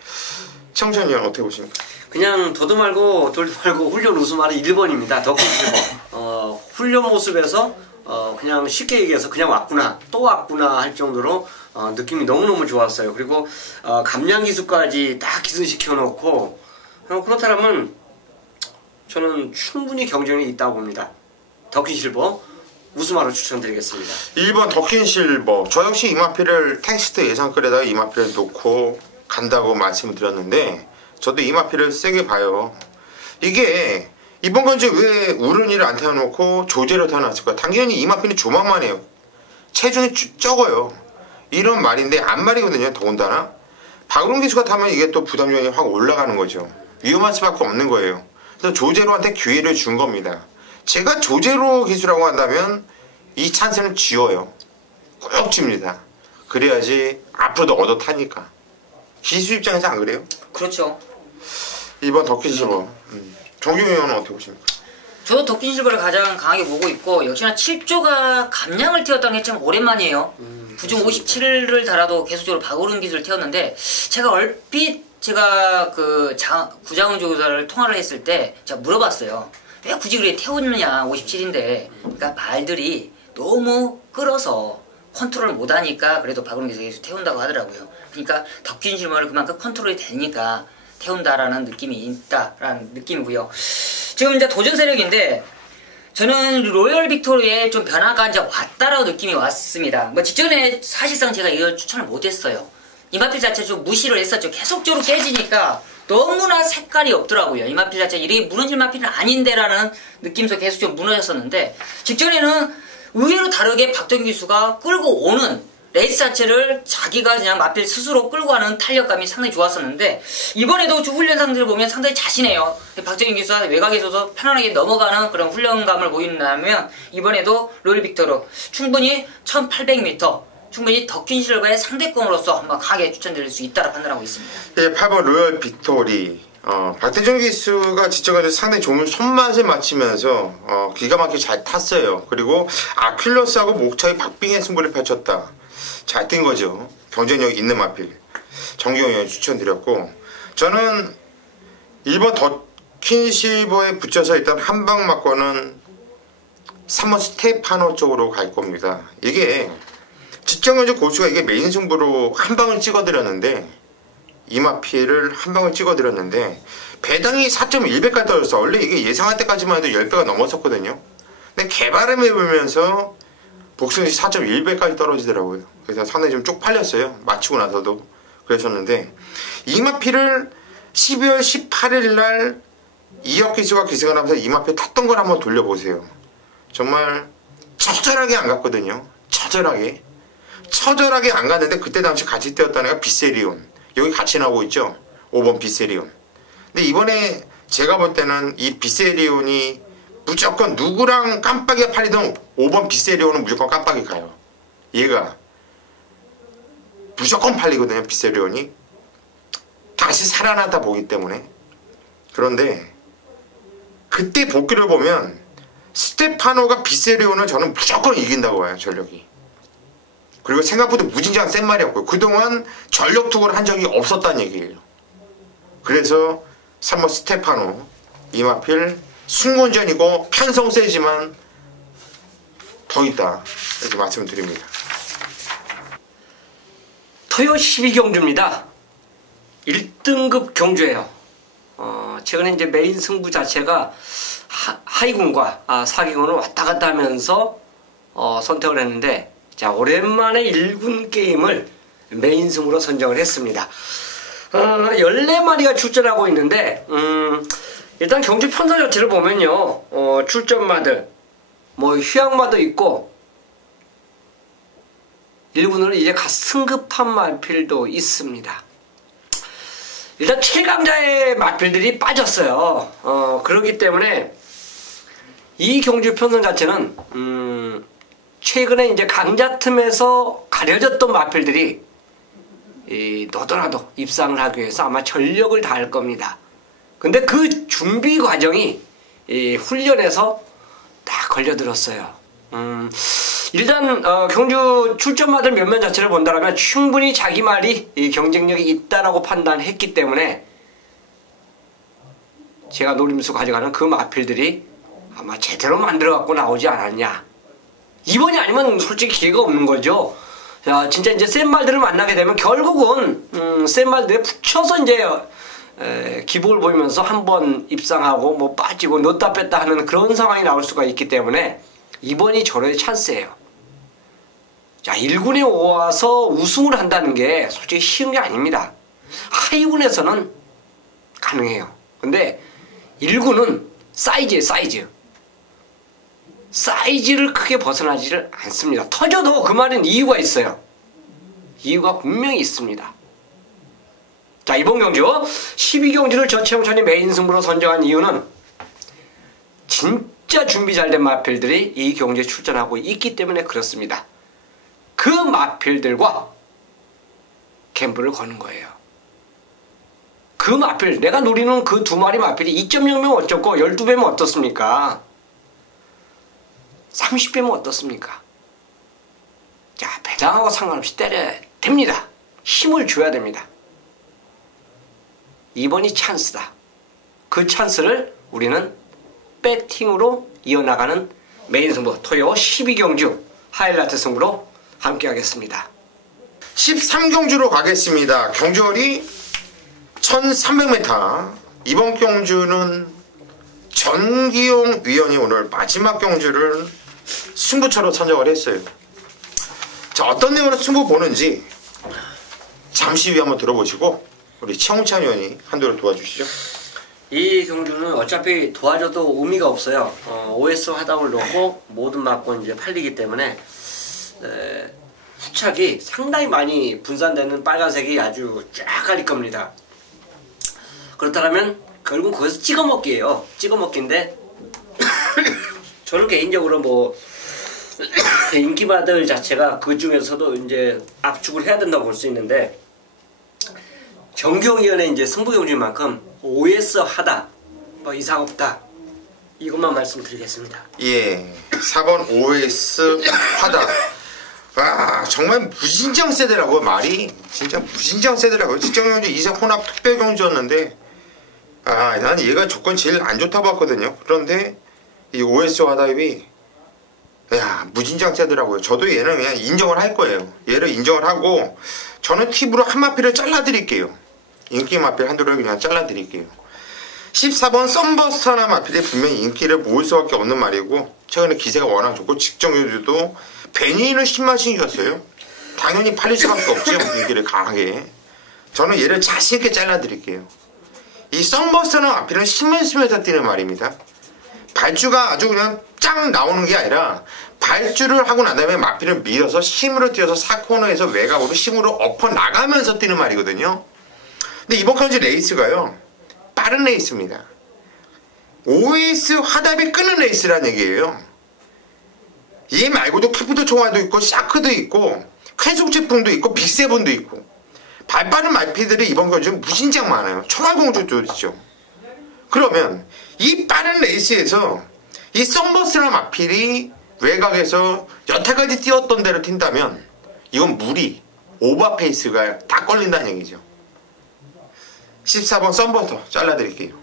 청천이 형 어떻게 보십니까? 그냥 더도 말고 돌도 말고 훈련 우승말은 1번입니다. 덕후 훈련 모습에서 그냥 쉽게 얘기해서 그냥 왔구나 또 왔구나 할 정도로 느낌이 너무너무 좋았어요. 그리고 감량 기수까지 딱 기승시켜 놓고 그렇다면 저는 충분히 경쟁이 있다고 봅니다. 더킨실버 우승하러 추천드리겠습니다. 1번 더킨실버. 저 역시 이 마필을 텍스트 예상글에다가 이 마필을 놓고 간다고 말씀을 드렸는데 저도 이 마필을 세게 봐요. 이게 이번 건지 왜 우른이를 안 태워놓고 조제로 태어났을까? 당연히 이 마필이 조만만해요. 체중이 적어요. 이런 말인데 안 말이거든요. 더군다나 박으롱 기수가 타면 이게 또 부담력이 확 올라가는 거죠. 위험할 수밖에 없는 거예요. 그래서 조제로한테 기회를 준 겁니다. 제가 조제로 기수라고 한다면 이 찬스는 쥐어요. 꼭 줍니다. 그래야지 앞으로도 얻어 타니까. 기수 입장에서 안 그래요? 그렇죠. 2번 더킨실버. 정규 의원은 어떻게 보십니까? 저도 더킨실버를 가장 강하게 보고 있고 역시나 7조가 감량을 태웠다는 게 참 오랜만이에요. 부중 57을 달아도 계속적으로 박오른 기술을 태웠는데 제가 얼핏 그 구장훈 조교사를 통화를 했을 때 제가 물어봤어요. 왜 굳이 그래 태우느냐 57인데 그러니까 말들이 너무 끌어서 컨트롤을 못하니까 그래도 박오른 기술이 계속 태운다고 하더라고요. 그러니까 더킨실버를 그만큼 컨트롤이 되니까 태운다라는 느낌이 있다라는 느낌이고요. 지금 이제 도전 세력인데 저는 로열 빅토리에 좀 변화가 이제 왔다라고 느낌이 왔습니다. 뭐 직전에 사실상 제가 이걸 추천을 못했어요. 이 마필 자체 좀 무시를 했었죠. 계속적으로 깨지니까 너무나 색깔이 없더라고요. 이 마필 자체 이게 무너질 마필은 아닌데라는 느낌에서 계속 좀 무너졌었는데 직전에는 의외로 다르게 박정기 기수가 끌고 오는 레이스 자체를 자기가 그냥 마필 스스로 끌고 가는 탄력감이 상당히 좋았었는데 이번에도 훈련 상태를 보면 상당히 자신해요. 박정희 기수가 외곽에 있어서 편안하게 넘어가는 그런 훈련감을 보인다면 이번에도 로열 빅토르 충분히 1800m 충분히 더킨실버의 상대권으로서 한번 강하게 추천드릴 수 있다고 판단하고 있습니다. 네, 8번 로열 빅토리. 박대정 기수가 지적해서 상당히 좋은 손맛을 맞추면서 기가 막히게 잘 탔어요. 그리고 아퀼러스하고 목차의 박빙의 승부를 펼쳤다. 잘 뛴 거죠. 경쟁력 있는 마필. 정기용 의원 추천드렸고 저는 1번 더킨실버에 붙여서 일단 한 방 맞고는 3번 스테파노 쪽으로 갈 겁니다. 이게 직전경주 고수가 이게 메인 승부로 한 방을 찍어드렸는데 이 마필을 한 방을 찍어드렸는데 배당이 4.1배까지 떨어졌어. 원래 이게 예상할 때까지만 해도 10배가 넘었었거든요. 근데 개발을 해보면서 복승시 4.1배까지 떨어지더라고요. 그래서 상당히 좀 쪽팔렸어요. 마치고 나서도 그러셨는데, 이마피를 12월 18일 날 이혁 기수가 기승을 하면서 이마피 탔던 걸 한번 돌려보세요. 정말 처절하게 안 갔거든요. 처절하게 안 갔는데, 그때 당시 같이 뛰었던 애가 비세리온, 여기 같이 나오고 있죠. 5번 비세리온. 근데 이번에 제가 볼 때는 이 비세리온이 무조건 누구랑 깜빡이가 팔리던 5번 비세리온은 무조건 깜빡이 가요. 얘가 무조건 팔리거든요. 비세리온이 다시 살아나다 보기 때문에. 그런데 그때 복귀를 보면 스테파노가 비세리온을 저는 무조건 이긴다고 봐요. 전력이. 그리고 생각보다 무진장 센 말이었고요. 그동안 전력 투구를 한 적이 없었다는 얘기예요. 그래서 3번 스테파노 이마필 승문전이고 편성 세지만 더 있다, 이렇게 말씀드립니다. 토요 12경주입니다. 1등급 경주예요. 최근에 이제 메인 승부 자체가 하위군과 상위군을 왔다 갔다 하면서 선택을 했는데, 자, 오랜만에 1군 게임을 메인 승부로 선정을 했습니다. 14마리가 출전하고 있는데, 일단 경주 편성 자체를 보면요, 출전마들, 뭐 휴양마도 있고, 1군으로 이제 갓 승급한 마필도 있습니다. 일단 최강자의 마필들이 빠졌어요. 그렇기 때문에 이 경주 편성 자체는 최근에 이제 강자 틈에서 가려졌던 마필들이 너도나도 입상을 하기 위해서 아마 전력을 다할 겁니다. 근데 그 준비 과정이 훈련에서 다 걸려들었어요. 일단 경주 출전마들 면면 자체를 본다면 충분히 자기 말이 경쟁력이 있다라고 판단했기 때문에 제가 노림수 가져가는 그 마필들이 아마 제대로 만들어 갖고 나오지 않았냐. 이번이 아니면 솔직히 기회가 없는 거죠. 자, 진짜 이제 센 말들을 만나게 되면 결국은 센 말들에 붙여서 이제 기복을 보이면서 한번 입상하고 뭐 빠지고 넣었다 뺐다 하는 그런 상황이 나올 수가 있기 때문에 이번이 저로의 찬스예요. 자, 1군에 와서 우승을 한다는 게 솔직히 쉬운 게 아닙니다. 하위군에서는 가능해요. 근데 1군은 사이즈예요, 사이즈. 사이즈를 크게 벗어나지를 않습니다. 터져도 그 말은 이유가 있어요. 이유가 분명히 있습니다. 자, 이번 경주 12경주를 전체영찬이 메인 승부로 선정한 이유는 진짜 준비 잘된 마필들이 이 경주에 출전하고 있기 때문에 그렇습니다. 그 마필들과 캠프를 거는 거예요. 그 마필, 내가 노리는 그 두 마리 마필이 2.0면 어쩌고 12배면 어떻습니까? 30배면 어떻습니까? 자, 배당하고 상관없이 때려야 됩니다. 힘을 줘야 됩니다. 이번이 찬스다. 그 찬스를 우리는 배팅으로 이어나가는 메인 승부 토요 12경주 하이라이트 승부로 함께 하겠습니다. 13경주로 가겠습니다. 경주거리 1300m. 이번 경주는 전기용 위원이 오늘 마지막 경주를 승부처로 선정을 했어요. 자, 어떤 내용으로 승부 보는지 잠시 후에 한번 들어보시고 우리 최홍찬 위원이 한도를 도와주시죠. 이 경주는 어차피 도와줘도 의미가 없어요. OS 화답을 놓고 모든 맞고 이제 팔리기 때문에 후착이 상당히 많이 분산되는 빨간색이 아주 쫙 갈릴 겁니다. 그렇다면 결국 거기서 찍어먹기예요. 찍어먹기인데 저는 개인적으로 뭐 인기바들 자체가 그 중에서도 이제 압축을 해야 된다고 볼 수 있는데 정경위원회 이제 승부경주인 만큼 OS 하다 뭐 이상 없다. 이것만 말씀드리겠습니다. 예, 4번 OS 하다. 와, 정말 무진장 세대라고. 말이 진짜 무진장 세대라고. 직장경주 이색 혼합 특별경주였는데 난 얘가 조건 제일 안 좋다고 봤거든요. 그런데 이 OS 하다입이 무진장 세더라고요. 저도 얘는 그냥 인정을 할 거예요. 얘를 인정을 하고 저는 팁으로 한 마필을 잘라드릴게요. 인기 마필 한두를 그냥 잘라드릴게요. 14번 썬버스터나 마필이 분명히 인기를 모을 수밖에 없는 말이고 최근에 기세가 워낙 좋고 직전주도 베니를 신마신 이겼어요. 당연히 팔릴 수밖에 없죠. 인기를 강하게. 저는 얘를 자신있게 잘라드릴게요. 이 썬버스터나 마필은 힘을 쓰면서 뛰는 말입니다. 발주가 아주 그냥 짱 나오는 게 아니라 발주를 하고 난 다음에 마필을 밀어서 힘으로 뛰어서 4코너에서 외곽으로 힘으로 엎어 나가면서 뛰는 말이거든요. 근데 이번 컨지 레이스가요, 빠른 레이스입니다. OS 화답이 끄는 레이스라는 얘기예요. 얘 말고도 캐프트 총알도 있고 샤크도 있고 쾌속 제품도 있고 빅세븐도 있고 발빠른 마필들이 이번 경주는 무진장 많아요. 총알공주도 있죠. 그러면 이 빠른 레이스에서 이 썬버스나 마필이 외곽에서 여태까지 뛰었던 대로 튄다면 이건 무리, 오버페이스가 다 걸린다는 얘기죠. 14번 썬버스터 잘라드릴게요.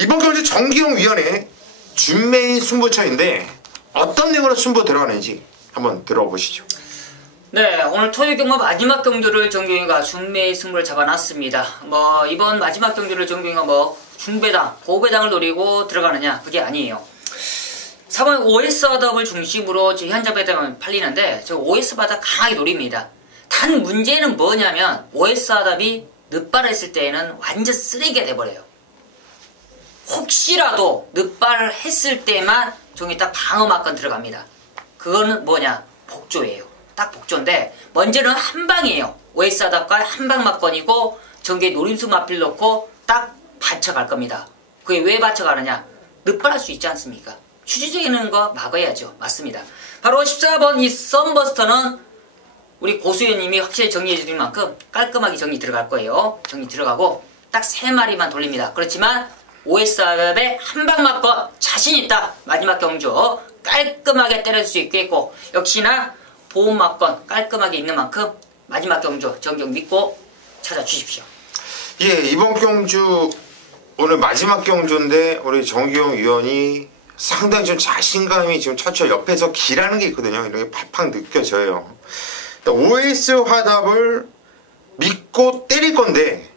이번 경주 정기용 위원회 준메인 승부처인데 어떤 내용으로 승부 들어가는지 한번 들어보시죠. 네, 오늘 토요일 경마 마지막 경주를 정경이가 준메인 승부를 잡아놨습니다. 이번 마지막 경주를 정경이가 중배당, 보배당을 노리고 들어가느냐, 그게 아니에요. 4번 OS 바닥을 중심으로 현자 배당은 팔리는데 저 OS 바닥 강하게 노립니다. 단 문제는 뭐냐면 OS 바닥이 늦발을 했을 때에는 완전 쓰레기가 돼버려요. 혹시라도 늦발을 했을 때만 종이 딱 방어막건 들어갑니다. 그거는 뭐냐? 복조예요. 딱 복조인데 먼저는 한 방이에요. OS 바닥과 한방 막건이고 전개 노림수 마필 넣고 딱 받쳐갈 겁니다. 그게 왜 받쳐가느냐? 늦발할 수 있지 않습니까? 추진적인 거 막아야죠. 맞습니다. 바로 14번 이 썬버스터는 우리 고수연님이 확실히 정리해 주는 만큼 깔끔하게 정리 들어갈 거예요. 정리 들어가고 딱 3마리만 돌립니다. 그렇지만 OSR의 한방 맞건 자신있다. 마지막 경주 깔끔하게 때릴 수 있겠고 역시나 보험 맞건 깔끔하게 있는 만큼 마지막 경주 정경 믿고 찾아주십시오. 예, 이번 경주 오늘 마지막 경주인데 우리 정기용 위원이 상당히 좀 자신감이 지금 차차 옆에서 기라는 게 있거든요. 이렇게 팍팍 느껴져요. OS 화답을 믿고 때릴 건데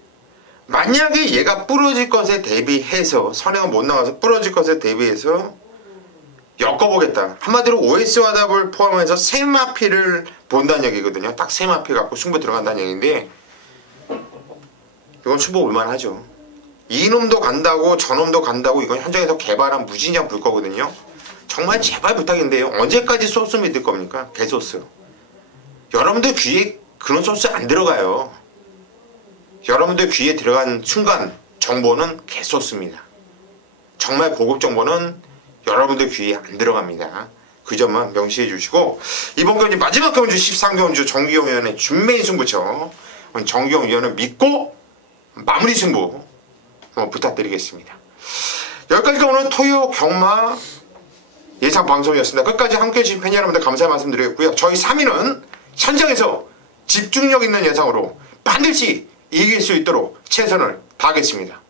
만약에 얘가 부러질 것에 대비해서 선행은 못 나가서 부러질 것에 대비해서 엮어보겠다. 한마디로 OS 화답을 포함해서 3마피를 본다는 얘기거든요. 딱 3마피 갖고 승부 들어간다는 얘기인데 이건 승부 올만하죠. 이놈도 간다고 저놈도 간다고 이건 현장에서 개발한 무진장 불 거거든요. 정말 제발 부탁인데요. 언제까지 소스 믿을 겁니까? 개소스. 여러분들 귀에 그런 소스 안 들어가요. 여러분들 귀에 들어간 순간 정보는 개소스입니다. 정말 고급 정보는 여러분들 귀에 안 들어갑니다. 그 점만 명시해 주시고 이번 경주 마지막 경주 13경주 정기용 위원의 준메인 승부처 정기용 위원을 믿고 마무리 승부 부탁드리겠습니다. 여기까지가 오늘 토요 경마 예상 방송이었습니다. 끝까지 함께해 주신 팬 여러분들 감사의 말씀 드리겠고요. 저희 3위는 현장에서 집중력 있는 예상으로 반드시 이길 수 있도록 최선을 다하겠습니다.